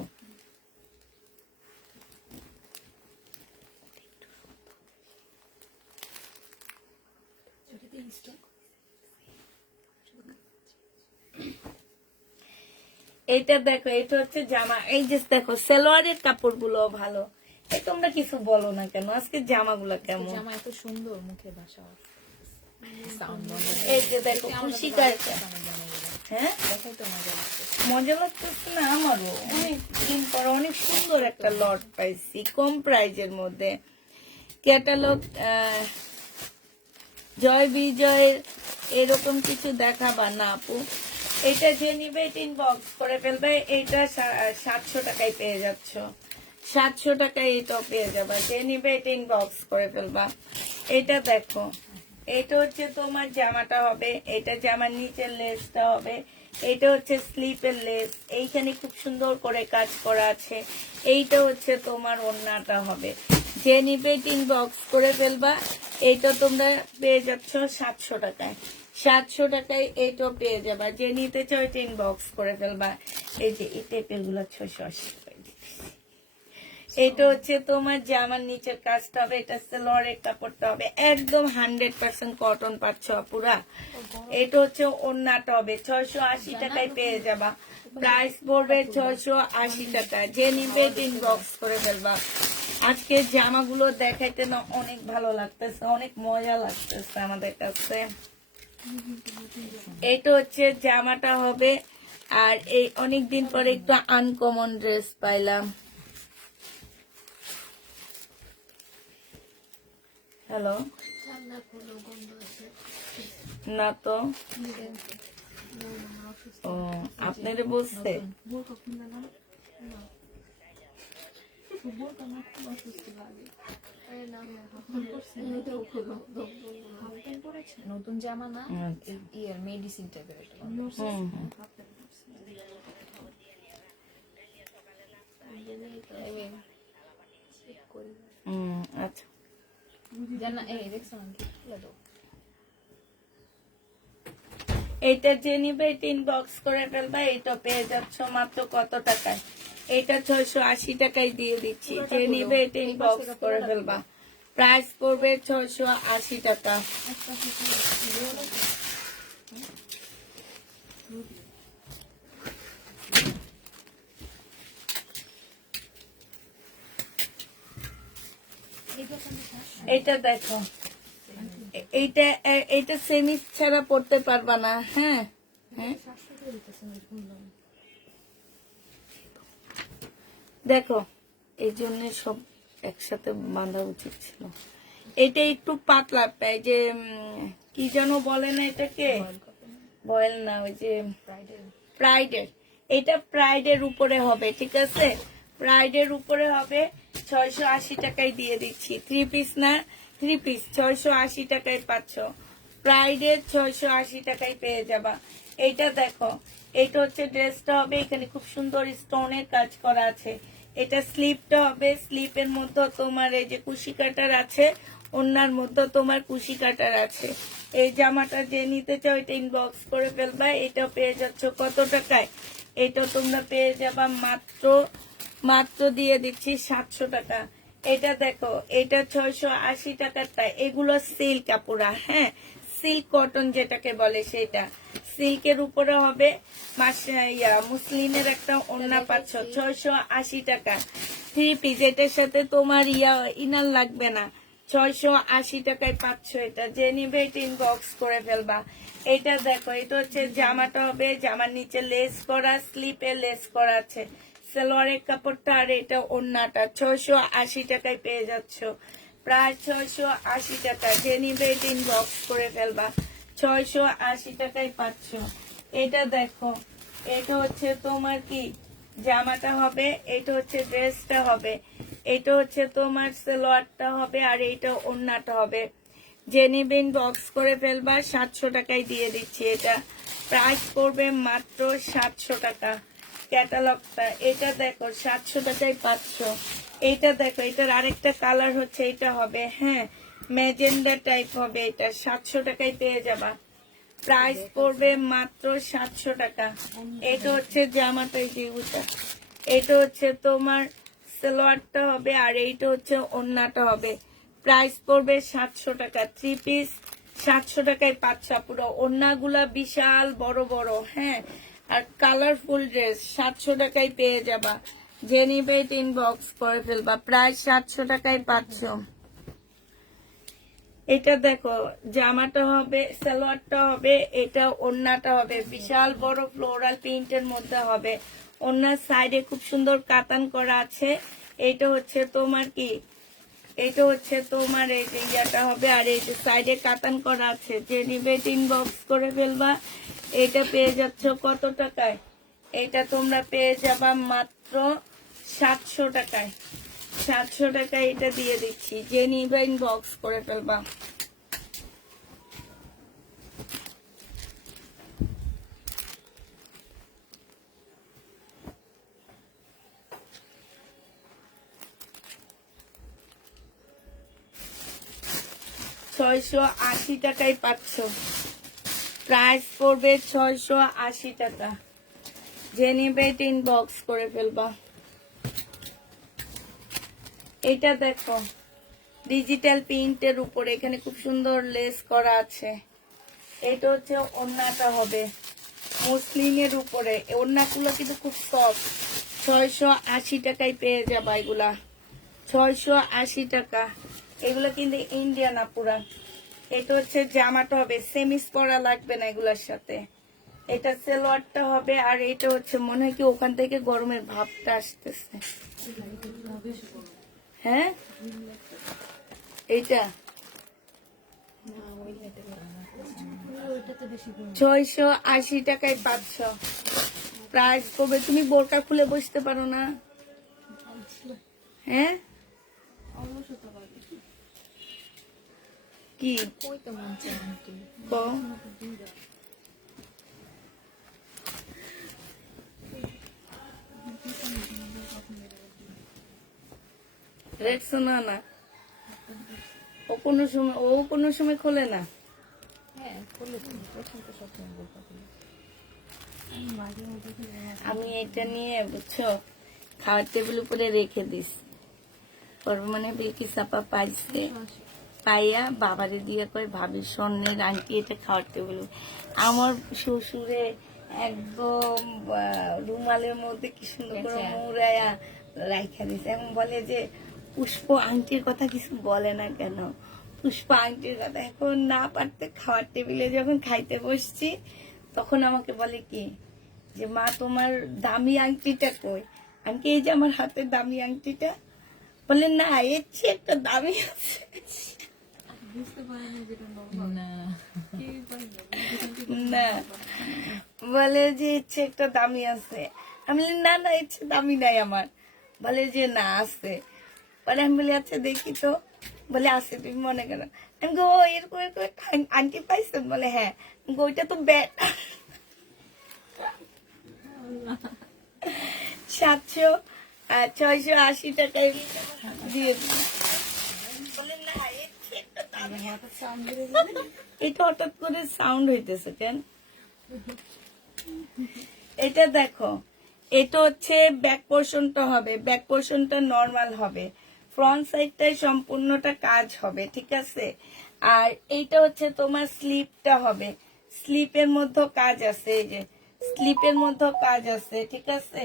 এইটা দেখো, এটা হচ্ছে জামা। এই যে দেখো, সালোয়ারের কাপড়গুলো ভালো। এই তোমরা কিছু বলো না কেন? আজকে জামাগুলো কেমন? জামা এত সুন্দর, মুখে ভাষা এই যে দেখো, খুশি কাটটা, হ্যাঁ দেখাই তো মজা লাগছে। মজা লাগতেছে না? আমারও অনেক দিন পর অনেক সুন্দর একটা লট পাইছি কম প্রাইজের মধ্যে। ক্যাটালগ জয় বিজয়ের এরকম কিছু দেখাবা না আপু? এটা যে নিবে এটা ইনবক্স করে ফেলবে। এইটা 700 টাকায় পেয়ে যাচ্ছ, 700 টাকায় এটাও পেয়ে যাবা। যে নিবে এটা ইনবক্স করে ফেলবা। এটা দেখো, এটা হচ্ছে তোমার জামাটা হবে, এটা জামার নিচের লেসটা হবে, এটা হচ্ছে স্লিপের লেস, এইখানে খুব সুন্দর করে কাজ করা আছে। এইটা হচ্ছে তোমার ওড়নাটা হবে। যে নিবে ইনবক্স করে ফেলবা। এইটা তোমরা পেয়ে যাচ্ছ 700 টাকায়, 700 টাকায় এইটাও পেয়ে যাবা। যে নিতে চাও এটা ইনবক্স করে ফেলবা। এই যে এই টাইপের গুলো 680 টাকায় দিচ্ছি। এটা হচ্ছে তোমার জামার নিচের কাজটা হবে, এটা সালোয়ারের কাপড়টা হবে, একদম 100% কটন পাচ্ছ পুরা। এটা হচ্ছে ওড়নাটা হবে, 680 টাকায় পেয়ে যাবা। প্রাইস পড়বে 680 টাকা। যে নিবে ইনবক্স করে ফেলবা। আজকে জামাগুলো দেখাইতে না অনেক ভালো লাগতেছে, অনেক মজা লাগতেছে আমাদের কাছে। এটা হচ্ছে জামাটা হবে, আর এই অনেকদিন পরে একটু আনকমন ড্রেস পাইলাম। হ্যালো, না তো। ও, আপনারে বলছে? নতুন জামা না, আচ্ছা। ইয়ার মেডিসিন টাইপের একটা হুম, আচ্ছা। জানা। এই দেখছো নাকি? এইটা যে নিবে এটা ইনবক্স করে ফেলবা। এটা পেয়ে যাচ্ছ মাত্র কত টাকায়? এটা 680 টাকায় দিয়ে দিচ্ছি। যে নিবে এটা ইনবক্স করে ফেলবা। প্রাইস পড়বে 680 টাকা। এটা দেখো, এইটা এইটা সেমিস ছাড়া পড়তে পারবা না। হ্যাঁ হ্যাঁ, দেখো এই জন্য সব একসাথে বাঁধা উচিত ছিল। এটা একটু পাতলা পায় যে কি যেন বলে না এটাকে, বয়েল না, ওই যে প্রাইডের। এটা প্রাইডের উপরে হবে, ঠিক আছে? প্রাইডের উপরে হবে। 680 টাকায় দিয়ে দিচ্ছি। 3 পিস না, 3 পিস 680 টাকায় পাচ্ছ। প্রাইডের 680 টাকায় পেয়ে যাবা। এইটা দেখো, এটা হচ্ছে ড্রেসটা হবে, এখানে খুব সুন্দর স্টোনের কাজ করা আছে। এটা স্লিপটা হবে, স্লিপের মধ্যে তোমার এই যে কুশি কাটার আছে, ওনার মধ্যে তোমার কুশি কাটার আছে। এই জামাটা যে নিতে চাও এটা ইনবক্স করে ফেলবা। এটা পেয়ে যাচ্ছ কত টাকায়? এটা তোমরা পেয়ে যাবা মাত্র মাত্র দিয়ে দিচ্ছি 700 টাকা। এটা দেখো, এটা 680 টাকারটা। এগুলো সিল্ক কাপড়া, হ্যাঁ, সিল্ক কটন যেটাকে বলে সেটা। সিল্কের উপরে হবে মুসলিনের একটা ওড়না পাচ্ছ 680 টাকা। 3 পিস, এটার সাথে তোমার ইনার লাগবে না। 680 টাকায় পাচ্ছ। এটা যে নিবে এটা ইনবক্স করে ফেলবা। এটা দেখো, এটা হচ্ছে জামাটা হবে, জামার নিচে লেস করা, স্লিপে লেস করা আছে। সালোয়ারের কাপড়টা আর এটা ওড়নাটা 680 টাকায় পেয়ে যাচ্ছ। প্রায় 680 টাকা। যে নিবে এটা ইনবক্স করে ফেলবা। 680 টাকায় পাচ্ছ। এটা দেখো, এটা হচ্ছে তোমার কি জামাটা হবে, এটা হচ্ছে ড্রেসটা হবে, এটা হচ্ছে তোমার সালোয়ারটা হবে, আর এইটা ওড়নাটা হবে। যে নিবে ইনবক্স করে ফেলবা। 700 টাকায় দিয়ে দিচ্ছি। এটা প্রাইস পড়বে মাত্র 700 টাকা। ক্যাটালগটা এটা দেখো, 700 টাকায় পাচ্ছ। এইটা দেখো, এটার আরেকটা কালার হচ্ছে এটা হবে, হ্যাঁ, ম্যাজেন্ডা টাইপ হবে। এটা 700 টাকায় পেয়ে যাবা। প্রাইস পড়বে মাত্র 700 টাকা। এটা হচ্ছে জামাটা, এটা হচ্ছে তোমার সালোয়ারটা হবে, আর এইটা হচ্ছে ওড়নাটা হবে। প্রাইস পড়বে 700 টাকা। 3 পিস 700 টাকায় পাচ্ছ। পুরো ওড়নাগুলা বিশাল বড় বড়, হ্যাঁ, আর কালারফুল ড্রেস 700 টাকায় পেয়ে যাবা। যে নিবে এটা ইনবক্স করে ফেলবা। প্রায় 700 টাকায় পাচ্ছ। এটা দেখো, জামাটা হবে, সালোয়ারটা হবে, এটা ওড়নাটা হবে, বিশাল বড় ফ্লোরাল প্রিন্টের মধ্যে হবে। ওড়নার সাইডে খুব সুন্দর কাতান করা আছে। এটা হচ্ছে তোমার কি, এটা হচ্ছে তোমার এই যে ইয়াটা হবে, আর এই যে সাইডে কাতান করা আছে। যে নিবে ইনবক্স করে ফেলবা। এটা পেয়ে যাচ্ছ কত টাকায়? এটা তোমরা পেয়ে যাবা মাত্র 700 টাকায়। 700 টাকায় এটা দিয়ে দিচ্ছি। যে নিবে ইনবক্স করে ফেলবা। $680 টাকায় পাচ্ছ। প্রাইস পড়বে 680 টাকা। যে নিবে এটা ইনবক্স করে ফেলবা। এটা দেখো, ডিজিটাল প্রিন্টের উপরে এখানে খুব সুন্দর লেস করা আছে। এটা হচ্ছে ওড়নাটা হবে মুসলিনের উপরে। ওড়নাগুলো কিন্তু খুব সফট। 680 টাকায় পেয়ে যাবা এগুলা। 680 টাকা। এগুলো কিন্তু ইন্ডিয়ান আপুরা। এটা হচ্ছে জামাটা হবে, সেমিস পরা লাগবে না এগুলোর সাথে। এটা সালোয়ারটা হবে, আর এটা হচ্ছে মনে হয় কি ওখান থেকে গরমের ভাবটা আসতেছে। হ্যাঁ এইটা 680 টাকায় 500 প্রাইস কবে। তুমি বোরকা খুলে বসতে পারো না? হ্যাঁ কি ওই তো মন চায় আন্টি। কো? রেট শোনা না, ও কোনো সময় খোলে না। হ্যাঁ খুলে দিন, প্রথম তো সবসময় বলতে হবে। আমি এটা নিয়ে বুঝছো খাওয়ার টেবিল উপরে রেখে দিস, মানে বেকি চাপা পাইছে, পাইয়া বাবারে দিয়ে কয় ভাবি স্বর্ণের আংটি এটা খাওয়ার টেবিল। আমার শ্বশুরে একদম রুমালের মধ্যে কি সুন্দর করে মুড়াইয়া রাইখা দিছে, এবং বলে যে পুষ্প আংটির কথা কিছু বলে না কেন, পুষ্প আংটির কথা। এখন না পারতে খাওয়ার টেবিলে যখন খাইতে বসছি তখন আমাকে বলে কি যে মা তোমার দামি আংটিটা কই। আমি কি এই যে আমার হাতের দামি আংটিটা, বলে না এর চেয়ে একটা দামি আছে। না বলে যে এর চেয়ে একটা দামি আছে। আমি বলি না না এর চেয়ে দামি নাই আমার। বলে যে না আছে। পরে আমি বলি আচ্ছা দেখি তো, বলে আছে তুমি মনে করো। আমি গো এরকম এরকম একটা আন্টি পাইছেন, বলে হ্যাঁ। ওইটা তো ব্যাট 680 টাকায় দিয়ে দিই। বলে না এর চেয়ে একটা দামি আছে। এটা হঠাৎ করে সাউন্ড হইতেছে কেন? এটা দেখো, এটা হচ্ছে ব্যাক পোর্শনটা হবে, ব্যাক পোর্শনটা নরমাল হবে, ফ্রন্ট সাইডটাই সম্পূর্ণটা কাজ হবে, ঠিক আছে। আর এইটা হচ্ছে তোমার স্লিপটা হবে, স্লিপের মধ্যে কাজ আছে, এই যে স্লিপের মধ্যে কাজ আছে, ঠিক আছে।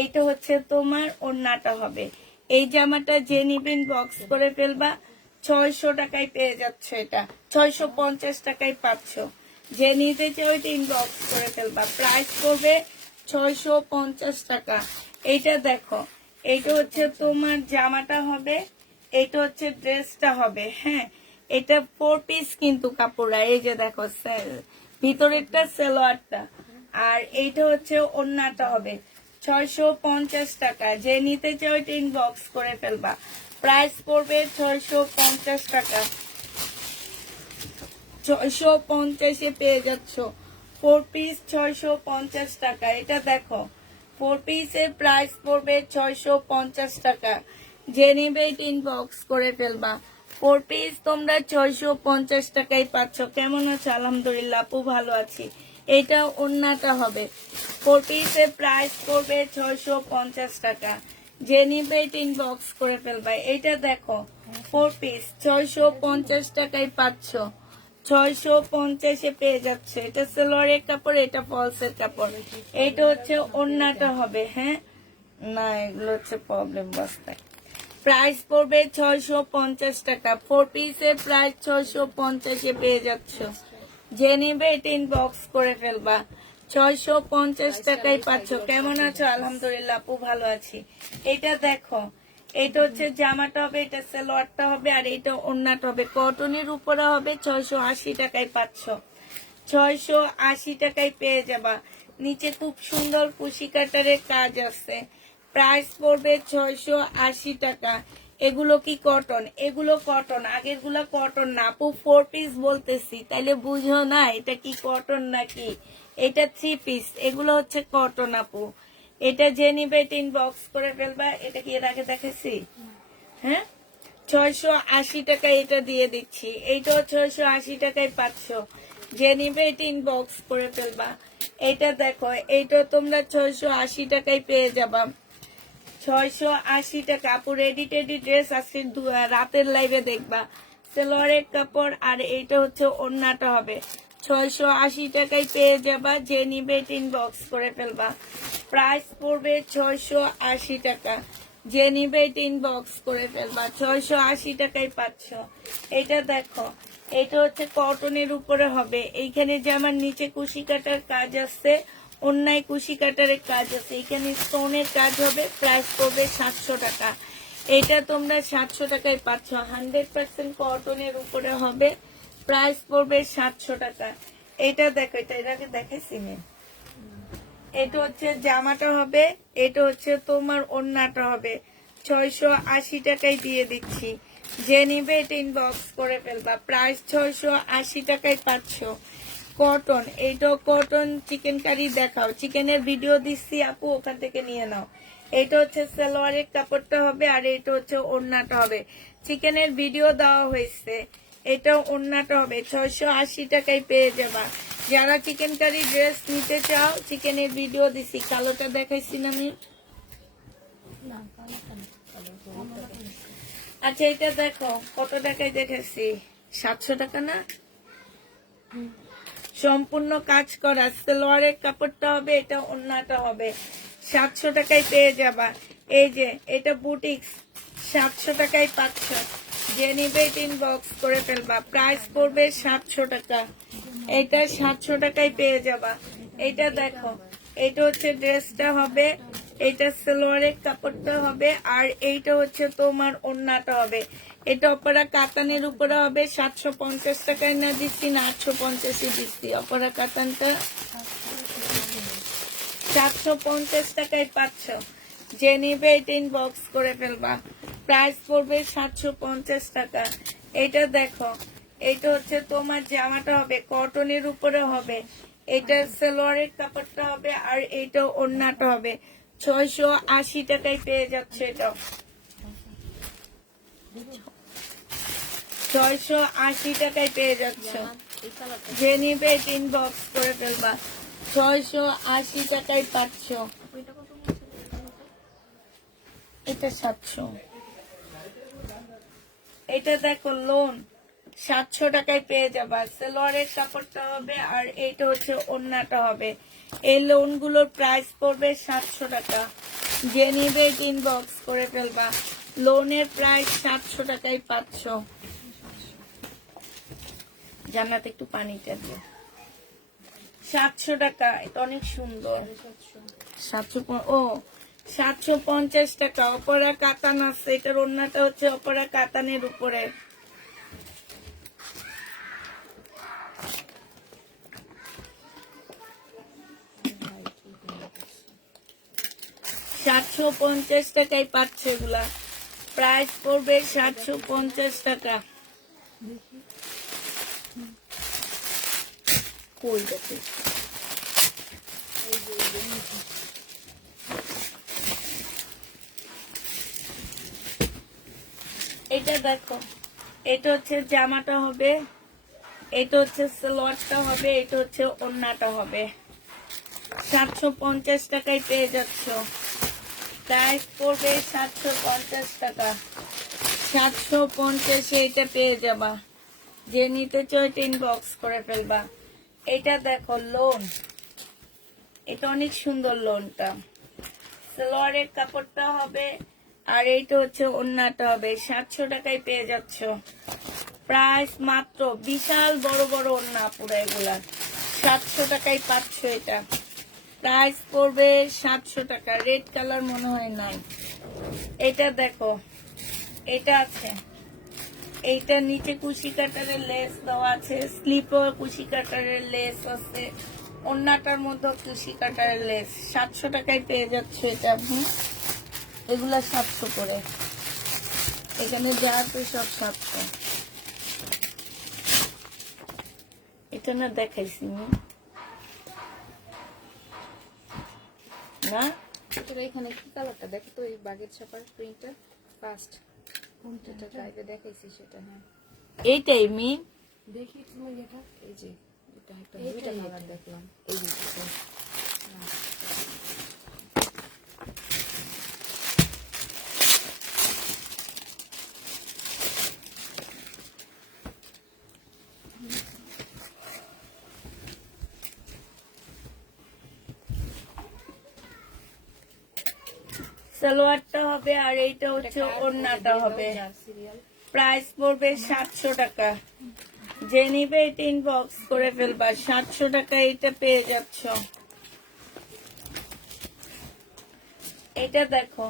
এইটা হচ্ছে তোমার ওড়নাটা হবে। এই জামাটা যে নিবেন বক্স করে ফেলবা, 600 টাকায় পেয়ে যাচ্ছে, এটা 650 টাকায় পাচ্ছ। যে নিতে চাও ওইটা ইনবক্স করে ফেলবা, প্রাইস করবে 650 টাকা। এইটা দেখো, এইটা হচ্ছে তোমার জামাটা হবে, এইটা হচ্ছে ড্রেসটা হবে। হ্যাঁ এটা 4 পিস কিন্তু কাপড়া, এই যে দেখো ভিতরেরটা সালোয়ারটা, আর এইটা হচ্ছে ওড়নাটা হবে। 650 টাকা, যে নিতে চাও ওইটা ইনবক্স করে ফেলবা, প্রাইস পড়বে 650 টাকা। 650 পেয়ে যাচ্ছ 4 পিস 650 টাকা। এটা দেখো 4 পিসের প্রাইস পড়বে 650 টাকা, যে নেবে ইনবক্স করে ফেলবা। 4 পিস তোমরা 650 টাকায় পাচ্ছ। কেমন আছো? আলহামদুলিল্লাহ আপু ভালো আছি। এটা ওড়নাটা হবে, 4 পিসের প্রাইস পড়বে 650 টাকা, যে নিবে ইনবক্স করে ফেলবা। এটা দেখো 4 পিস 650 টাকায় পাচ্ছ, 650 পেয়ে যাচ্ছে। এটা সালোয়ারের কাপড়, এটা ফলসের কাপড়, এটা হচ্ছে ওড়নাটা হবে। হ্যাঁ না এগুলো হচ্ছে প্রবলেম বস্তায়। প্রাইস পড়বে 650 টাকা, 4 পিসের প্রাইস 650 পেয়ে যাচ্ছ, যে নেবে এটা ইনবক্স করে ফেলবা। 650 টাকায় পাচ্ছ। কেমন আছো? আলহামদুলিল্লাহ আপু ভালো আছি। এটা দেখো, এটা হচ্ছে জামাটা হবে, এটা সালোয়ারটা হবে, আর এটা ওড়নাটা হবে, কটনের উপরে হবে। 680 টাকায় পাচ্ছ, 680 টাকায় পেয়ে যাবা। নিচে খুব সুন্দর কুশি কাটারের কাজ আছে, প্রাইস পড়বে 680 টাকা। এগুলো কি কটন? এগুলো কটন, আগের গুলা কটন না আপু, 4 পিস বলতেছি, তাইলে বুঝো না এটা কি কটন নাকি। এটা 3 পিস, এগুলো হচ্ছে কটন আপু। এটা যে নিবে ইনবক্স করে ফেলবা। এটা কি এর আগে দেখেছি? হ্যাঁ 680 টাকায় এটা দিয়ে দিচ্ছি, এইটাও 680 টাকায় পাচ্ছ, যে নিবে এটা ইনবক্স করে ফেলবা। এটা দেখো, এইটা তোমরা 680 টাকায় পেয়ে যাবা, 680 টাকা আপু। রেডি টেডি ড্রেস আছে, রাতের লাইভে দেখবা। সালোয়ারের কাপড়, আর এইটা হচ্ছে ওড়নাটা হবে, 680 টাকায় পেয়ে যাবা, যে নিবে ইনবক্স করে ফেলবা। প্রাইস পড়বে 680 টাকা, যে নিবে ইনবক্স করে ফেলবা। 680 টাকায় পাচ্ছ। এটা দেখো, এটা হচ্ছে কটনের উপরে হবে। এইখানে যে আমার নিচে কুশি কাটার কাজ আছে, অন্যায় কুশি কাটারের কাজ আছে, এখানে স্টোনের কাজ হবে। প্রাইস পড়বে 700 টাকা। এটা তোমরা 700 টাকায় পাচ্ছ। 100% কটনের উপরে হবে। প্রাইস পড়বে 700 টাকা। এটা দেখো, এটাকে দেখাইছি না। এটা হচ্ছে জামাটা হবে, এটা হচ্ছে তোমার ওড়নাটা হবে। 680 টাকায় দিয়ে দিচ্ছি। যে নিবে এটা ইনবক্স করে ফেলবা। প্রাইস 680 টাকায় পাচ্ছ। কটন, এইটাও কটন চিকেন কারি দেখাও। চিকেনের ভিডিও দিচ্ছি আপু, ওখান থেকে নিয়ে নাও। এটা হচ্ছে সালোয়ারের কাপড়টা হবে, আর এটা হচ্ছে ওড়নাটা হবে। চিকেনের ভিডিও দেওয়া হয়েছে, এটা ওড়নাটা হবে। 680 টাকায় পেয়ে যাবা। যারা চিকেন কারি ড্রেস নিতে চাও, চিকেনের ভিডিও দিছি। কালোটা দেখাইছি না আমি? আচ্ছা, এটা দেখো কত টাকায় দেখেছি। 700 টাকা না? সম্পূর্ণ কাজ করা সালোয়ারের কাপড়টা হবে, এটা ওড়নাটা হবে। 700 টাকায় পেয়ে যাবা। এই যে এটা বুটিক্স, 700 টাকায় পাচ্ছ। যে নিবে এটা ইনবক্স করে ফেলবা। প্রাইস পড়বে 700 টাকা। এটা 700 টাকায় পেয়ে যাবা। এটা দেখো, এটা হচ্ছে ড্রেসটা হবে, এটা সালোয়ারের কাপড়টা হবে, আর এইটা হচ্ছে তোমার ওড়নাটা হবে। এটা অপরা কাতানের উপরে হবে। 750 টাকায় না দিচ্ছি না 850 দিচ্ছি। অপরা কাতানটা 750 টাকায় পাচ্ছ। যে নিবে এটা ইনবক্স করে ফেলবা। প্রাইস পড়বে 750 টাকা। এটা দেখো, এটা হচ্ছে তোমার জামাটা হবে, কটনের উপরে হবে। এটা সালোয়ারের কাপড়টা হবে, আর এইটা ওড়নাটা হবে। 680 টাকায় পেয়ে যাচ্ছে। এটা 680 টাকায় পেয়ে যাচ্ছে। যে নিবে এটা ইনবক্স করে ফেলবা। 680 টাকায় পাচ্ছ। এটা 700। এটা দেখো লোন, 700 টাকায় পেয়ে যাবা। সালোয়ারের কাপড়টা হবে, আর এইটা হচ্ছে ওড়নাটা হবে। এই লোন গুলোর প্রাইস পড়বে 700 টাকা। যে নিবে ইনবক্স করে ফেলবা। লোনের প্রাইস 700 টাকায় পাচ্ছ। জান্নাত একটু পানিটা দিয়ে। 700 টাকা। এটা অনেক সুন্দর। 750 টাকা। অপরা কাতান আছে, এটার ওড়নাটা হচ্ছে অপরা কাতানের উপরে। $750 টাকায় পাচ্ছে এগুলা। প্রাইস পড়বে 750 টাকা। কই দেখে এটা দেখো, এটা হচ্ছে জামাটা হবে, এটা হচ্ছে সালোয়ারটা হবে, এটা হচ্ছে ওড়নাটা হবে। 750 টাকায় পেয়ে যাচ্ছ। প্রাইস পড়বে 750 টাকা। 750 এটা পেয়ে যাবা। যে নিতে চাও এটা ইনবক্স করে ফেলবা। এটা দেখো লোন, এটা অনেক সুন্দর লোনটা। সালোয়ারের কাপড়টা হবে, আর এইটা হচ্ছে ওড়নাটা হবে। 700 টাকায় পেয়ে যাচ্ছ। প্রাইস মাত্র, বিশাল বড় বড় ওড়না পুরো এগুলা। 700 টাকায় পাচ্ছ এটা। প্রাইস পড়বে 700 টাকা। রেড কালার মনে হয় নাই। এটা দেখো, এটা আছে, এইটা নিচে কুশি কাটারের লেস দেওয়া আছে, স্লিপও কুশি কাটারের লেস আছে, ওড়নাটার মধ্যে কুশি কাটারের লেস। 700 টাকায় পেয়ে যাচ্ছে এটা। এগুলা 700 করে। এখানে যা আছে সব 700। এটা না দেখাইছি না? এখানে কি কালারটা দেখো তো, এই বাগের ছাপার প্রিন্টটা ফার্স্ট কোনটা লাইভে দেখাইছি সেটা। হ্যাঁ, এইটাই মি দেখি তুমি এটা। এই যে এটা একটা দুইটা কালার দেখলাম। এই যে সালোয়ারটা হবে, আর এইটা হচ্ছে ওড়নাটা হবে। প্রাইস পড়বে 700 টাকা। যে নিবে এটা ইনবক্স করে ফেলবা। 700 টাকা এটা পেয়ে যাচ্ছ। এটা দেখো,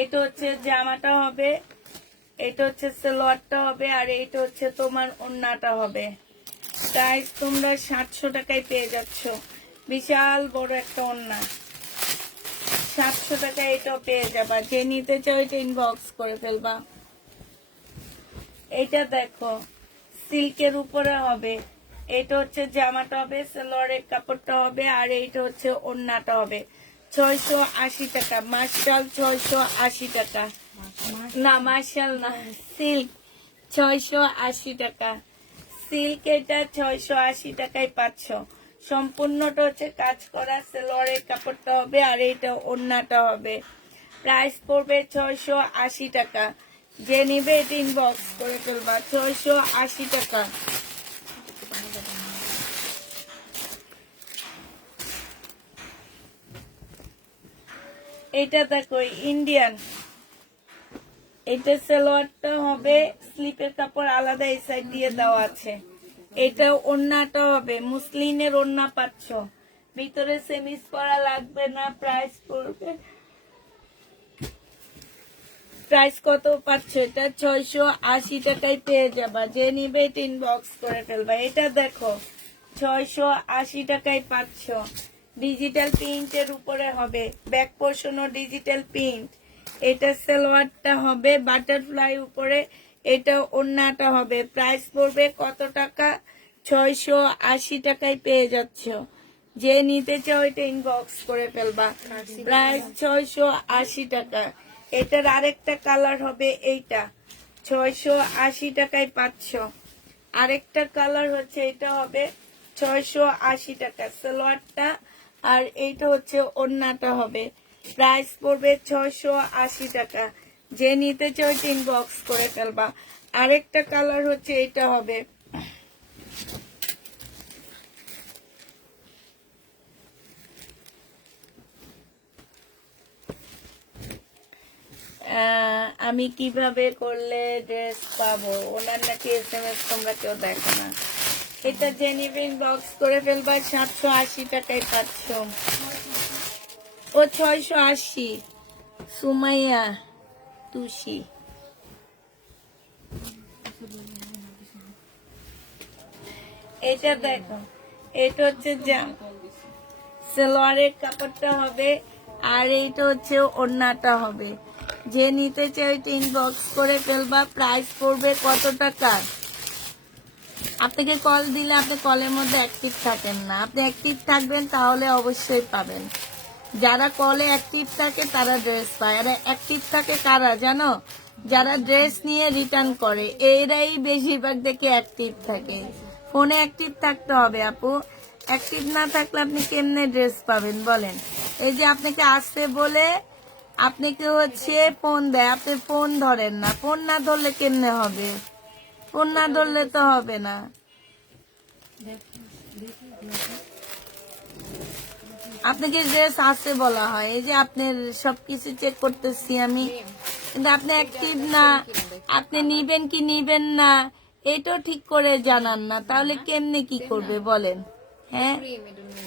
এটা হচ্ছে জামাটা হবে, এটা হচ্ছে সালোয়ারটা হবে, আর এটা হচ্ছে তোমার ওড়নাটা হবে। প্রাইস তোমরা 700 টাকায় পেয়ে যাচ্ছ। বিশাল বড় একটা ওড়না, 700 টাকায় এটাও পেয়ে যাবা। যে নিতে চাও এটা ইনবক্স করে ফেলবা। এটা দেখো, সিল্কের উপরে হবে, এটা হচ্ছে জামাটা হবে, সালোয়ারের কাপড়টা হবে, আর এইটা হচ্ছে ওড়নাটা হবে। 680 টাকা মার্শাল, 680 টাকা না, মার্শাল না, সিল্ক 680 টাকা। সিল্ক এটা 680 টাকায় পাচ্ছ। সম্পূর্ণটা হচ্ছে কাজ করা, সালোয়ারের কাপড়টা হবে, আর এইটা ওড়নাটা হবে। প্রাইস পড়বে 680 টাকা। যে নিবে এটা ইনবক্স করে ফেলবা। 680 টাকা। এটা দেখো ইন্ডিয়ান, এটা সালোয়ারটা হবে, স্লিপের কাপড় আলাদা এই সাইড দিয়ে দেওয়া আছে। এটা ওড়নাটা হবে, মুসলিনের ওড়না পাচ্ছ, ভিতরে সেমিস করা লাগবে না। প্রাইস পড়বে, প্রাইস কত পাচ্ছ এটা? 680 টাকায় পেয়ে যাবা। যে নিবে এটা ইনবক্স করে ফেলবা। এটা দেখো 680 টাকায় পাচ্ছ। ডিজিটাল প্রিন্টের উপরে হবে, ব্যাক পোর্শনও ডিজিটাল প্রিন্ট। এটা সালোয়ারটা হবে বাটারফ্লাই উপরে, এটা ওড়নাটা হবে। প্রাইস পড়বে কত টাকা? 680 টাকায় পেয়ে যাচ্ছ। যে নিতে চাও এটা ইনবক্স করে ফেলবা। প্রাইস 680 টাকা। এটার আরেকটা কালার হবে এইটা, 680 টাকায় পাচ্ছ। আরেকটা কালার হচ্ছে এটা হবে 680 টাকা সালোয়ারটা, আর এইটা হচ্ছে ওড়নাটা হবে। প্রাইস পড়বে 680 টাকা। যে নিতে চাও এটা ইনবক্স করে ফেলবা। আরেকটা কালার হচ্ছে এটা হবে, আমি কিভাবে করলে ড্রেস পাবো? ওনার নাকি SMS তোমরা কেউ দেখো না। এটা জেনিভিন বক্স করে ফেলবা। 780 টাকায় পাচ্ছ। ও 680। সুমাইয়া তুষি, এটা দেখো, এটা হচ্ছে সালোয়ারের কাপড়টা হবে, আর এইটা হচ্ছে ওড়নাটা হবে। যে নিতে চাই ইনবক্স করে ফেলবা। প্রাইস পড়বে কত টাকা? আপনাকে কল দিলে আপনি কলের মধ্যে অ্যাক্টিভ থাকেন না। আপনি অ্যাক্টিভ থাকবেন তাহলে অবশ্যই পাবেন। যারা কলে অ্যাক্টিভ থাকে তারা ড্রেস পায়। আর অ্যাক্টিভ থাকে কারা জানো? যারা ড্রেস নিয়ে রিটার্ন করে, এরাই বেশিরভাগ দেখে অ্যাক্টিভ থাকে। ফোনে অ্যাক্টিভ থাকতে হবে আপু। অ্যাক্টিভ না থাকলে আপনি কেমনে ড্রেস পাবেন বলেন? এই যে আপনাকে আসতে বলে আপনাকে হচ্ছে ফোন দেয়, আপনি ফোন ধরেন না। ফোন না ধরলে কেমনে হবে? ফোন না ধরলে তো হবে না। আপনাকে ড্রেস আসতে বলা হয়, এই যে আপনার সবকিছু চেক করতেছি আমি, কিন্তু আপনি অ্যাক্টিভ না। আপনি নিবেন কি নিবেন না এটাও ঠিক করে জানান না, তাহলে কেমনে কি করবে বলেন? হ্যাঁ,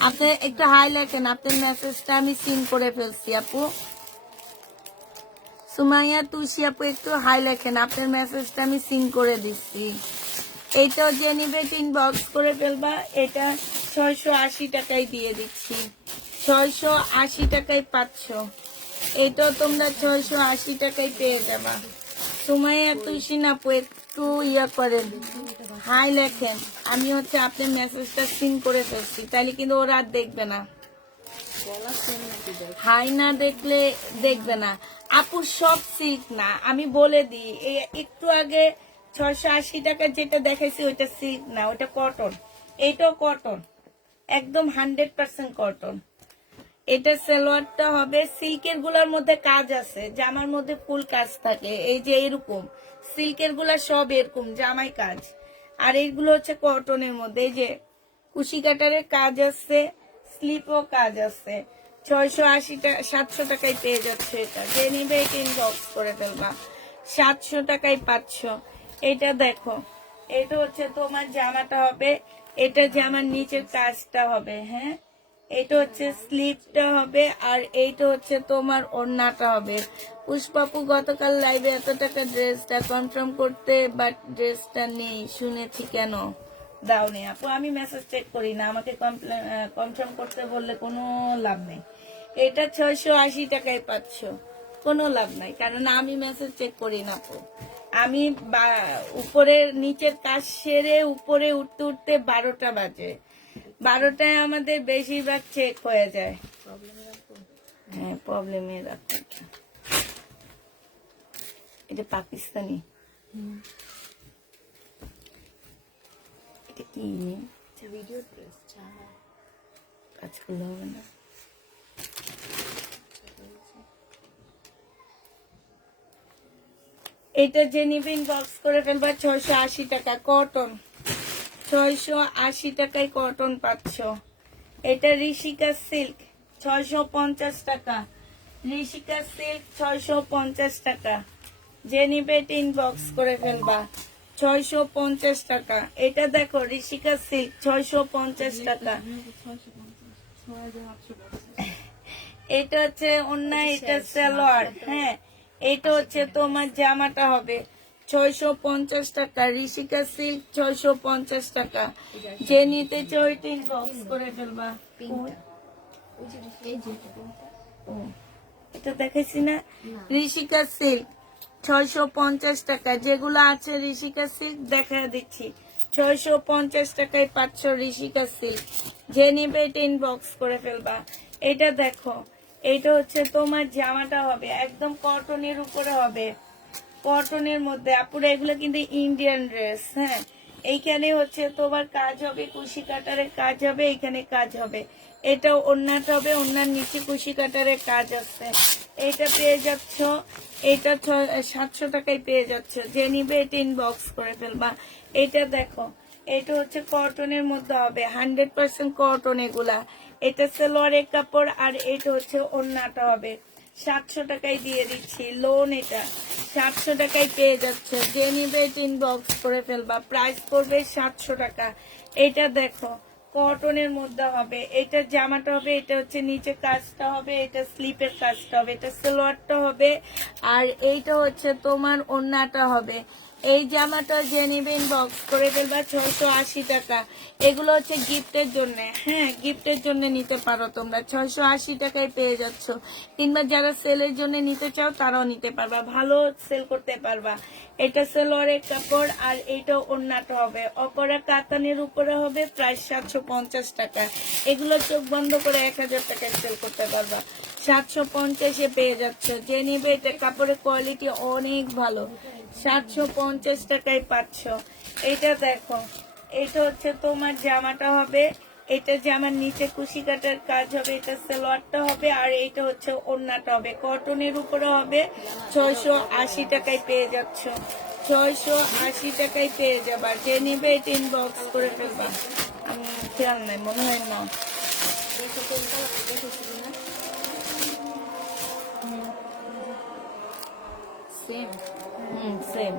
আপনি একটু হাই লেখেন। আপনার মেসেজটা আমি সিন করে ফেলছি আপু। সুমাইয়া তুষি আপু একটু হাই লেখেন, আপনার মেসেজটা আমি সিন করে দিচ্ছি। এইটাও যে নিবে ইনবক্স করে ফেলবা। এটা 680 টাকায় দিয়ে দিচ্ছি। 680 টাকায় পাচ্ছ। এটাও তোমরা 680 টাকায় পেয়ে যাবা। সুমাইয়া তুষি আপু একটু ইয়া করেন, হাই লেখেন। আমি হচ্ছে আপনার মেসেজটা সিন করে ফেলছি, তাইলে কিন্তু ওরা আর দেখবে না। হাই না দেখলে দেখবে না আপু। সব সিল্ক না, আমি বলে দিই। একটু আগে 680 টাকা যেটা দেখাইছি ওইটা সিল্ক না, ওইটা কটন। এইটাও কটন, একদম 100% কটন। এটা সালোয়ারটা হবে, সিল্কের গুলার মধ্যে কাজ আছে, জামার মধ্যে ফুল কাজ থাকে। এই যে এরকম সিল্কের গুলা সব এরকম জামাই কাজ, আর এইগুলো হচ্ছে কটনের মধ্যে। এই যে কুশি কাটারের কাজ আছে, স্লিপও কাজ আছে। 680 টাকা, 700 টাকায় পেয়ে যাচ্ছে। এটা যে নিবে এটা ইনবক্স করে ফেলবা। 700 টাকায় পাচ্ছ। এটা দেখো, এটা হচ্ছে তোমার জামাটা হবে, এটা জামার নিচের কাজটা হবে, হ্যাঁ। এটা হচ্ছে স্লিপটা হবে, আর এইটা হচ্ছে তোমার ওড়নাটা হবে। পুষ্পাপু গতকাল লাইভে এত টাকা ড্রেসটা কনফার্ম করতে, বাট ড্রেসটা নেই, শুনেছি কেন দাওনি আপু? আমি মেসেজ চেক করি না, আমাকে কনফার্ম করতে বললে কোনো লাভ নেই। এটা 680 টাকায় পাচ্ছ, কোনো লাভ নাই, কারণ আমি মেসেজ চেক করি না আপু। আমি উপরের নিচের কাজ সেরে উপরে উঠতে উঠতে 12টা বাজে, 12টায় আমাদের বেশিরভাগ চেক হয়ে যায়। হ্যাঁ, প্রবলেমে রাখো। এটা পাকিস্তানি, এটা কি ভিডিও ড্রেস জামা কাজ করলে হবে না? এটা যে নিবেন বক্স করে ফেলবা 680 টাকা কটন, 680 টাকায় কটন পাচ্ছ। এটা ঋষিকা সিল্ক 650 টাকা, ঋষিকা সিল্ক 650 টাকা, যে নিবে ইনবক্স করে ফেলবা 650 টাকা। এটা দেখো ঋষিকা সিল্ক 650 টাকা। এটা হচ্ছে অন্যায়, এটা সালোয়ার, হ্যাঁ। এটা হচ্ছে তোমার জামাটা হবে 650 টাকা, ঋষিকা সিল্ক 650 টাকা, যে নিতে চাও ইনবক্স করে ফেলবা। এটা দেখাইছি না, ঋষিকা সিল্ক 650 টাকা, যেগুলো আছে ঋষিকা সিল্ক দেখা দিচ্ছি 650 টাকায় পাচ্ছ ঋষিকা সিল্ক, যে নিবে এটা ইনবক্স করে ফেলবা। এটা দেখো, এটা হচ্ছে তোমার জামাটা হবে একদম কটনের উপরে হবে, কটনের মধ্যে। আপুরা এগুলো কিন্তু ইন্ডিয়ান ড্রেস, হ্যাঁ। এইখানে হচ্ছে তোমার কাজ হবে, কুশি কাটারের কাজ হবে, এইখানে কাজ হবে। এটা ওড়নাটা হবে, ওড়নার নিচে কুশি কাটারের কাজ আছে। এটা পেয়ে যাচ্ছ, এটা 700 টাকায় পেয়ে যাচ্ছ, যে নিবে এটা ইনবক্স করে ফেলবা। এটা দেখো, এটা হচ্ছে কটনের মধ্যে হবে, 100% কটন এগুলা। এটা সালোয়ারের কাপড়, আর এটা হচ্ছে ওড়নাটা হবে। 700 টাকায় দিয়ে দিচ্ছি, লোন এটা 700 টাকায় পেয়ে যাচ্ছে, যে নিবে এটা ইনবক্স করে ফেলবা। প্রাইস পড়বে 700 টাকা। এটা দেখো কটনের মধ্যে হবে, এটা জামাটা হবে, এটা হচ্ছে নিচে কাজটা হবে, এটা স্লিপের কাজটা হবে, এটা সালোয়ারটা হবে, আর এইটা হচ্ছে তোমার ওড়নাটা হবে। এই জামাটা যে নিবে ইনবক্স করে ফেলবা 680 টাকা। এগুলো হচ্ছে গিফটের জন্য, হ্যাঁ, গিফটের জন্য নিতে পারো তোমরা, 680 টাকায় পেয়ে যাচ্ছ। কিংবা যারা সেলের জন্য নিতে চাও তারাও নিতে পারবা, ভালো সেল করতে পারবা। এটা সালোয়ারের কাপড়, আর এইটা ওড়নাটা হবে, অপরা কাতানের উপরে হবে, প্রাইস 750 টাকা। এগুলো চোখ বন্ধ করে 1000 টাকায় সেল করতে পারবা, 750-এ পেয়ে যাচ্ছ। যে নিবে এটা কাপড়ের কোয়ালিটি অনেক ভালো, 750 টাকায় পাচ্ছ। এটা দেখো, এটা হচ্ছে তোমার জামাটা হবে, এটা জামার নিচে কুশি কাটার কাজ হবে, এটা সালোয়ারটা হবে, আর এইটা হচ্ছে ওড়নাটা হবে, কটনের উপরে হবে। 680 টাকায় পেয়ে যাচ্ছ, 680 টাকায় পেয়ে যাবা। যে নিবে এটা ইনবক্স করে ফেলবা। আমি খেয়াল নাই, মনে হয় না। সেম সেম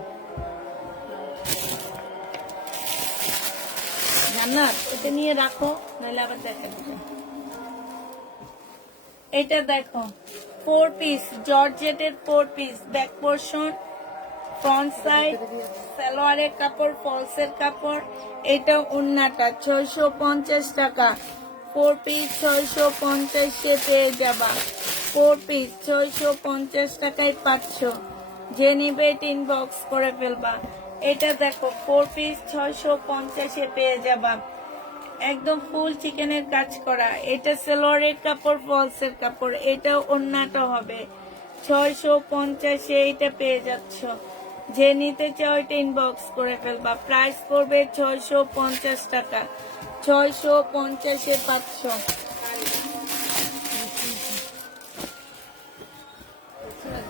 জান্নাত, এটা নিয়ে রাখো, নাহলে আবার দেখা দিবে। এটা দেখো 4 পিস জর্জেটের 4 piece, back portion, front side, সালোয়ারের কাপড়, ফলসের কাপড়। এটা ওড়নাটা 650 টাকা, 4 পিস 650-এ পেয়ে যাবা। 4 পিস 650 টাকায় পাচ্ছ, যে নিবে এটা ইনবক্স করে ফেলবা। এটা দেখো 4 পিস 650-এ পেয়ে যাবা, একদম ফুল চিকেনের কাজ করা। এটা সালোয়ারের কাপড়, ফলসের কাপড়, এটা ওড়নাটা হবে 650-এ এটা পেয়ে যাচ্ছ। যে নিতে চাও এটা ইনবক্স করে ফেলবা। প্রাইস পড়বে 650 টাকা, 650-এ পাচ্ছ।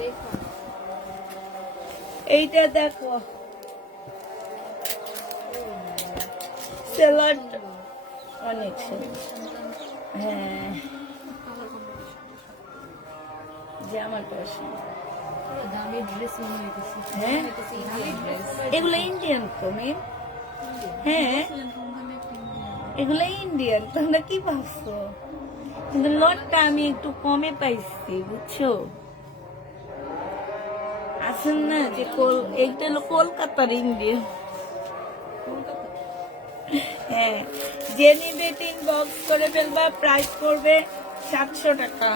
দেখো এইটা দেখো সালোয়ার অনেক সুন্দর, হ্যাঁ, জামার পছন্দ। দামি ড্রেস মনে হইতেছে, হ্যাঁ, ইন্ডিয়ান ড্রেস। এগুলো ইন্ডিয়ান তো মেয়ে, হ্যাঁ এগুলো ইন্ডিয়ান, তোমরা কি ভাবছো? কিন্তু লটটা আমি একটু কমে পাইছি, বুঝছো? আসেন না যে এইটা হলো কলকাতার ইন্ডিয়ান। হ্যাঁ, যে নিবে 3 বক্স করে ফেলবা, প্রাইস পড়বে 700 টাকা।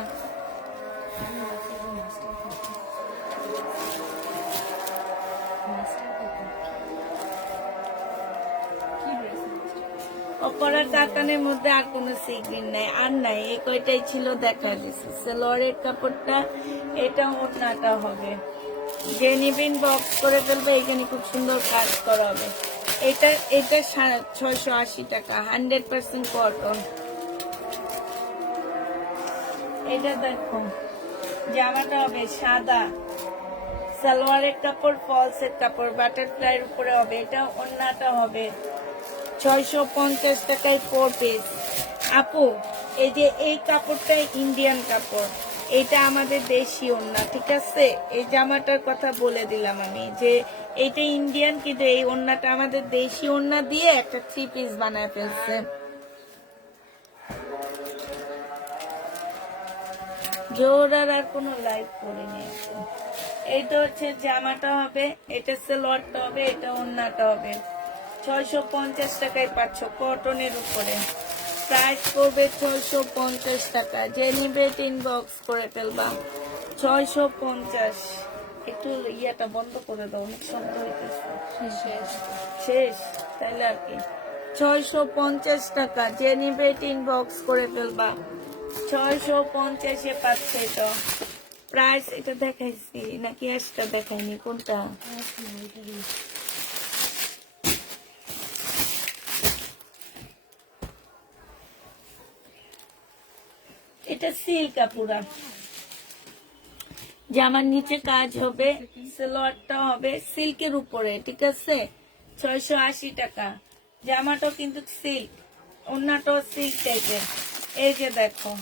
অপরা কাতানের মধ্যে আর কোনো সিগ্রিন নাই, আর নাই, এই কয়টাই ছিল, দেখা দিচ্ছে। সেলোয়ারের কাপড়টা, এটা ওড়নাটা হবে। যে নিবেন বক্স করে ফেলবে, এখানে খুব সুন্দর কাজ করা হবে। এটা 680 টাকা, 100% কটন। এটা দেখো, জামাটা হবে সাদা, সালোয়ারের কাপড়, ফলসের কাপড়, বাটারফ্লাইয়ের উপরে হবে। এটা ওড়নাটা হবে 650 টাকায় 4 পিস। আপু, এই যে এই কাপড়টা ইন্ডিয়ান কাপড়, এটা আমাদের দেশি ওড়না, ঠিক আছে? এই জামাটার কথা বলে দিলাম আমি যে এটা ইন্ডিয়ান, কিন্তু এই ওড়নাটা আমাদের দেশি ওড়না দিয়ে একটা 3 পিস বানায় ফেলছে। জোরার আর কোনো লাইভ করিনি। এইটা হচ্ছে জামাটা হবে, এটা সেলোয়ারটা হবে, এটা ওড়নাটা হবে। 650 টাকায় পাচ্ছ, কটনের উপরে। প্রাইস করবে 650 টাকা। যে নিবে 3 বক্স করে ফেলবা। 650। একটু ইয়াটা বন্ধ করে দাও, অনেক শব্দ হইতেছে। শেষ, তাইলে আর কি। 650 টাকা। যে নিবে 3 বক্স করে ফেলবা। 650-এ পাচ্ছে এটা। প্রাইস এটা দেখাইছি নাকি আজটা দেখাইনি, কোনটা? এটা সিল্ক পুরা। জামার নিচে কাজ হবে, সালোয়ারটা হবে সিল্কের উপরে, ঠিক আছে? 680 টাকা। জামাটাও কিন্তু সিল্ক, ওড়নাটাও সিল্ক টাইপের। এই যে দেখো,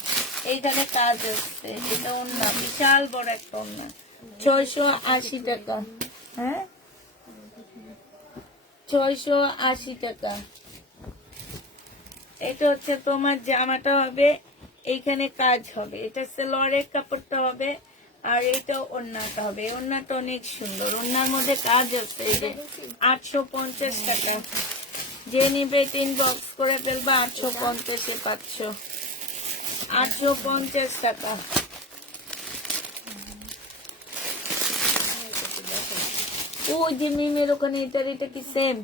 এইখানে কাজ আসছে, এটা ওড়না, বিশাল বড় একটা ওড়না। 680 টাকা। হ্যাঁ, 680 টাকা। এটা হচ্ছে তোমার জামাটা হবে, এইখানে কাজ হবে, এটা সালোয়ারের কাপড়টা হবে, আর এইটা ওড়নাটা হবে। ওড়নাটা অনেক সুন্দর, ওড়নার মধ্যে কাজ আছে। এই যে 850 টাকা। যে নিবে 3 বক্স করে ফেলবা, 850-এ পাচ্ছ। 850 টাকা। ওই যে মিমের ওখানে, এটা কি সেম?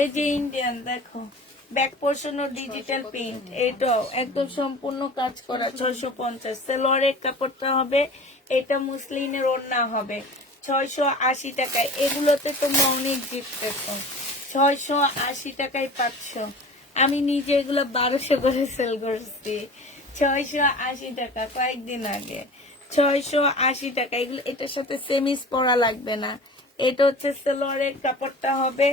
এই যে ইন্ডিয়ান, দেখো ব্যাক পোর্শন ও ডিজিটাল প্রিন্ট, এটাও একদম সম্পূর্ণ কাজ করা। 650। সালোয়ারের কাপড়টা হবে, এটা মুসলিনের ওড়না হবে। 680 টাকায়। এগুলোতে তোমরা অনেক গিফট দেখো। 680 টাকায় পাচ্ছ। আমি নিজে এগুলো 1200 করে সেল করছি। 680 টাকা, কয়েকদিন আগে। 680 টাকা। এগুলো, এটার সাথে সেমিস পরা লাগবে না। এটা হচ্ছে সালোয়ারের কাপড়টা হবে,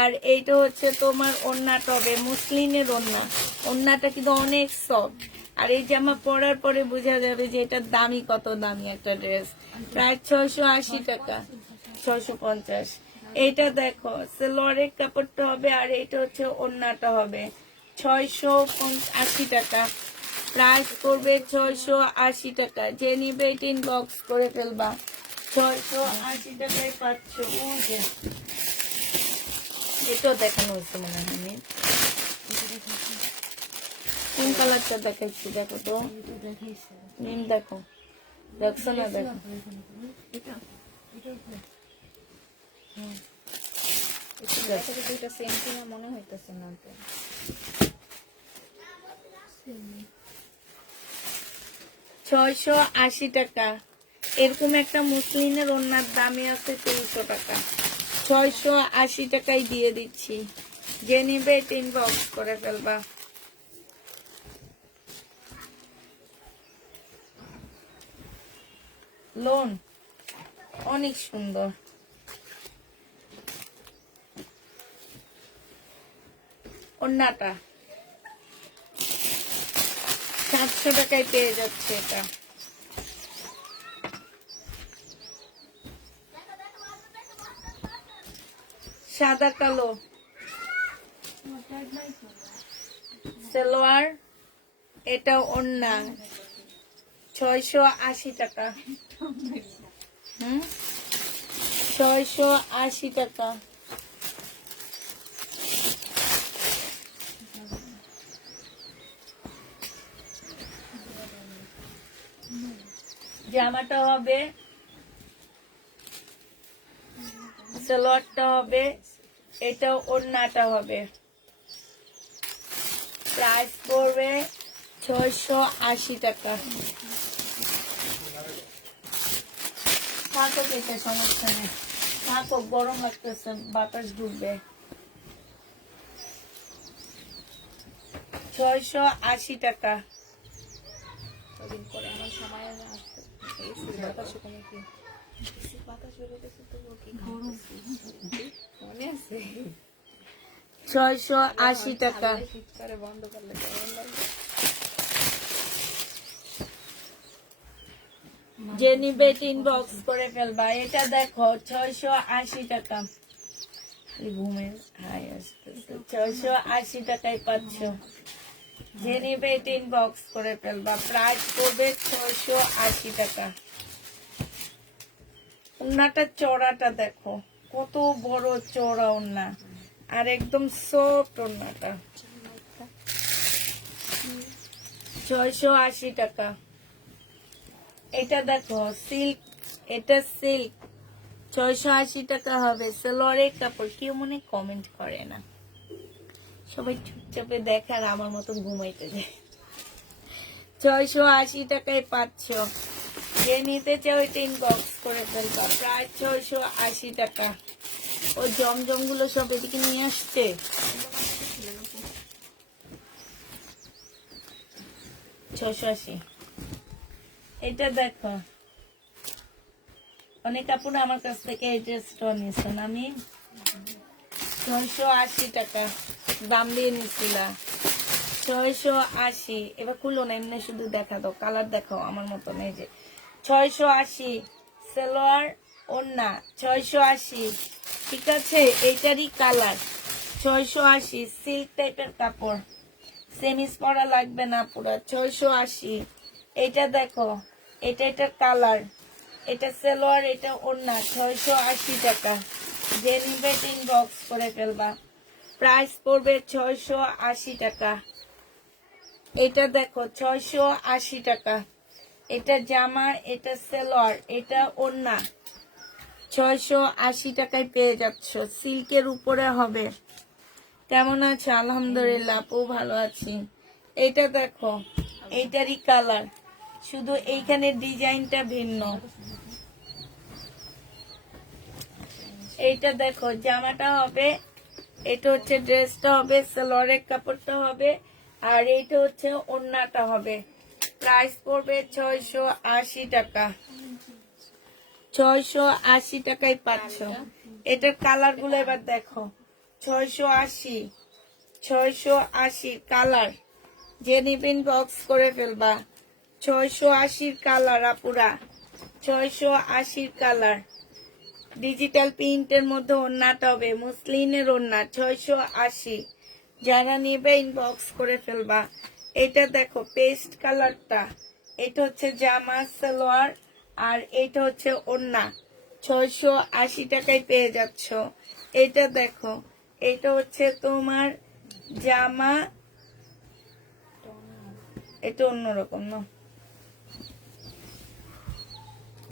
আর এইটা হচ্ছে তোমার ওড়নাটা হবে, মুসলিনের ওড়না। ওড়নাটা কিন্তু অনেক সফট। আর এই জামা পরার পরে বোঝা যাবে যে এটার দামি, কত দামি একটা ড্রেস। প্রায় 680 টাকা, 650। এইটা দেখো, সালোয়ারের কাপড়টা হবে, আর এইটা হচ্ছে ওড়নাটা হবে। 680 টাকা। প্রাইস করবে 680 টাকা। যে নিবে 3 বক্স করে ফেলবা। 680 টাকায় পাচ্ছ। এটাও দেখানো হচ্ছে মনে হয়। কোন কালারটা দেখাচ্ছি দেখো তো, নিম দেখো, দেখছো না? দেখো, দুইটা সেম কিনা মনে হইতেছে না তো। 680 টাকা। এরকম একটা মুসলিনের ওড়নার দামই আছে 300 টাকা। 680 টাকায় দিয়ে দিচ্ছি। যে নিবে 3 বক্স করে ফেলবা। লোন অনেক সুন্দর। ওড়নাটা 700 টাকায় পেয়ে যাচ্ছে এটা। সাদা কালো সালোয়ার, এটা ওড়না 680 টাকা। 680 টাকা। জামাটা হবে, সালোয়ারটা হবে, এটা ওড়নাটা হবে। প্রাইস পড়বে 680 টাকা। থাকো এটা সমস্যা নেই, থাকো, গরম লাগতেছে, বাতাস ঢুকবে। 680 টাকা। কদিন পরে আমার সময় আসছে, বাতাস কমে কি বাতাস বেরোতেছে, তবুও কি মনে আছে 680 টাকা। শীতকালে বন্ধ করলে কেমন লাগবে? যে নিবে ইনবক্স করে ফেলবা। এটা দেখো 680 টাকা। ঘুমের হাই আসতেছে। 680 টাকায় পাচ্ছ। যে নিবে ইনবক্স করে ফেলবা। প্রাইস পড়বে 680 টাকা। ওড়নাটা চড়াটা দেখো, কত বড় চড়া ওড়না, আর একদম সফট ওড়নাটা। 680 টাকা। এটা দেখো সিল্ক, এটা সিল্ক 680 টাকা হবে। সালোয়ারের কাপড় কেউ মনে কমেন্ট করে না, সবাই চুপচাপে দেখে আর আমার মতো ঘুমাইতে যায়। 680 টাকায় পাচ্ছ। যে নিতে চাও এটা ইনবক্স করে ফেলবা। প্রায় 680 টাকা। ও জমজম গুলো সব এদিকে নিয়ে আসছে। 680। এটা দেখো, অনেক কাপড় আমার কাছ থেকে এই ড্রেসটা নিয়েছেন, আমি 680 টাকা দাম দিয়ে নিছিলাম। 680। এবার খুলো না, এমনি শুধু দেখা দাও, কালার দেখাও আমার মতন। এই যে 680 সালোয়ার ওড়না 680, ঠিক আছে, এইটারই কালার 680। সিল্ক টাইপের কাপড়, সেমিস পরা লাগবে না পুরা। 680। এটা দেখো, এটার কালার, এটা সালোয়ার, এটা ওড়না 680 টাকা। যে নিবে ইনবক্স করে ফেলবা। প্রাইস পড়বে 680 টাকা। এটা দেখো 680 টাকা। এটা জামা, এটা সালোয়ার, এটা ওড়না 680 টাকায় পেয়ে যাচ্ছ। সিল্কের উপরে হবে। কেমন আছে? আলহামদুলিল্লাহ, আপু ভালো আছি। এটা দেখো, এইটারই কালার, শুধু এইখানে ডিজাইনটা ভিন্ন। এইটা দেখো, জামাটা হবে, এটা হচ্ছে ড্রেসটা হবে, সালোয়ারের কাপড়টা হবে, আর এইটা হচ্ছে ওড়নাটা হবে। প্রাইস পড়বে 680 টাকা। 680 টাকায় পাচ্ছ। এটার কালার গুলো এবার দেখো। 680, 680 কালার। যে নিবেন বক্স করে ফেলবা। 680 কালার আপুরা, 680 কালার। ডিজিটাল প্রিন্টের মধ্যে ওড়নাটা হবে, মুসলিনের ওড়না 680। যারা নিবে ইনবক্স করে ফেলবা। এটা দেখো পেস্ট কালারটা, এটা হচ্ছে জামা সালোয়ার, আর এটা হচ্ছে ওড়না 680 টাকায় পেয়ে যাচ্ছ। এটা দেখো, এটা হচ্ছে তোমার জামা, এটা অন্যরকম না,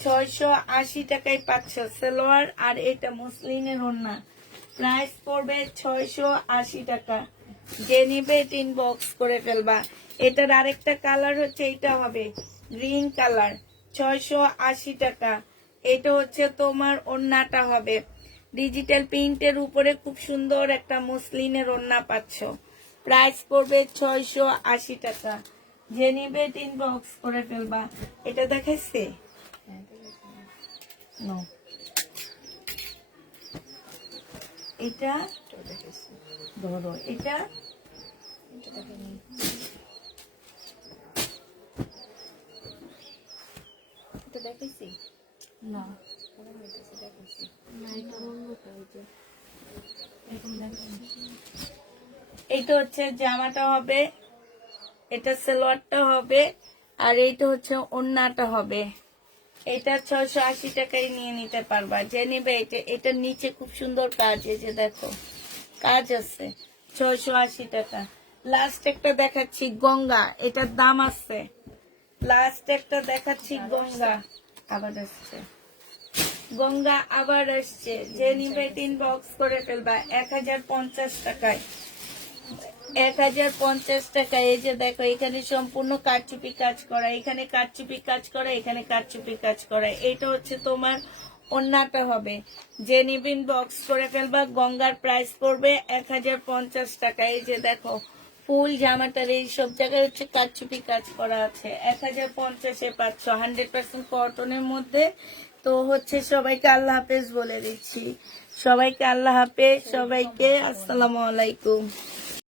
680 টাকায় পাচ্ছ সালোয়ার, আর এটা মুসলিনের ওড়না। প্রাইস পড়বে 680 টাকা। যে নিবে ইনবক্স করে ফেলবা। এটার আরেকটা কালার হচ্ছে, এটা হবে গ্রিন কালার 680 টাকা। এটা হচ্ছে তোমার ওড়নাটা হবে ডিজিটাল প্রিন্টের উপরে, খুব সুন্দর একটা মুসলিনের ওড়না পাচ্ছ। প্রাইস পড়বে 680 টাকা। যে নিবে ইনবক্স করে ফেলবা। এটা দেখাইছে নো, এটা ধরো, এটা দেখাইছি না, দেখাইছি না, এটা অন্য কাজ। এইটা হচ্ছে জামাটা হবে, এটা সালোয়ারটা হবে, আর এইটা হচ্ছে ওড়নাটা হবে। এটা 680 টাকায় নিয়ে নিতে পারবা, যে নিবে। এটার নিচে খুব সুন্দর কাজ, এই যে দেখো কাজ আছে, 680 টাকা। লাস্ট একটা দেখাচ্ছি গঙ্গা, এটার দাম আছে। লাস্ট একটা দেখাচ্ছি গঙ্গা, আবার আসছে গঙ্গা, আবার আসছে। যে নিবে 3 বক্স করে ফেলবা 1050 টাকায়। 1050 টাকা। এই যে দেখো এখানে সম্পূর্ণ কারচুপি কাজ করা, এখানে কারচুপি কাজ করা, এখানে কারচুপি কাজ করা। এটা হচ্ছে তোমার ওড়নাটা হবে। যে নিবিন বক্স করে ফেলবা। গঙ্গার প্রাইস পড়বে 1050 টাকা। এই যে দেখো ফুল জামাটার এই সব জায়গায় হচ্ছে কারচুপি কাজ করা আছে। 1050-এ পাচ্ছ, 100% কটনের মধ্যে। তো হচ্ছে সবাইকে আল্লাহ হাফেজ বলে দিচ্ছি। সবাইকে আল্লাহ হাফেজ, সবাইকে আসসালামু আলাইকুম।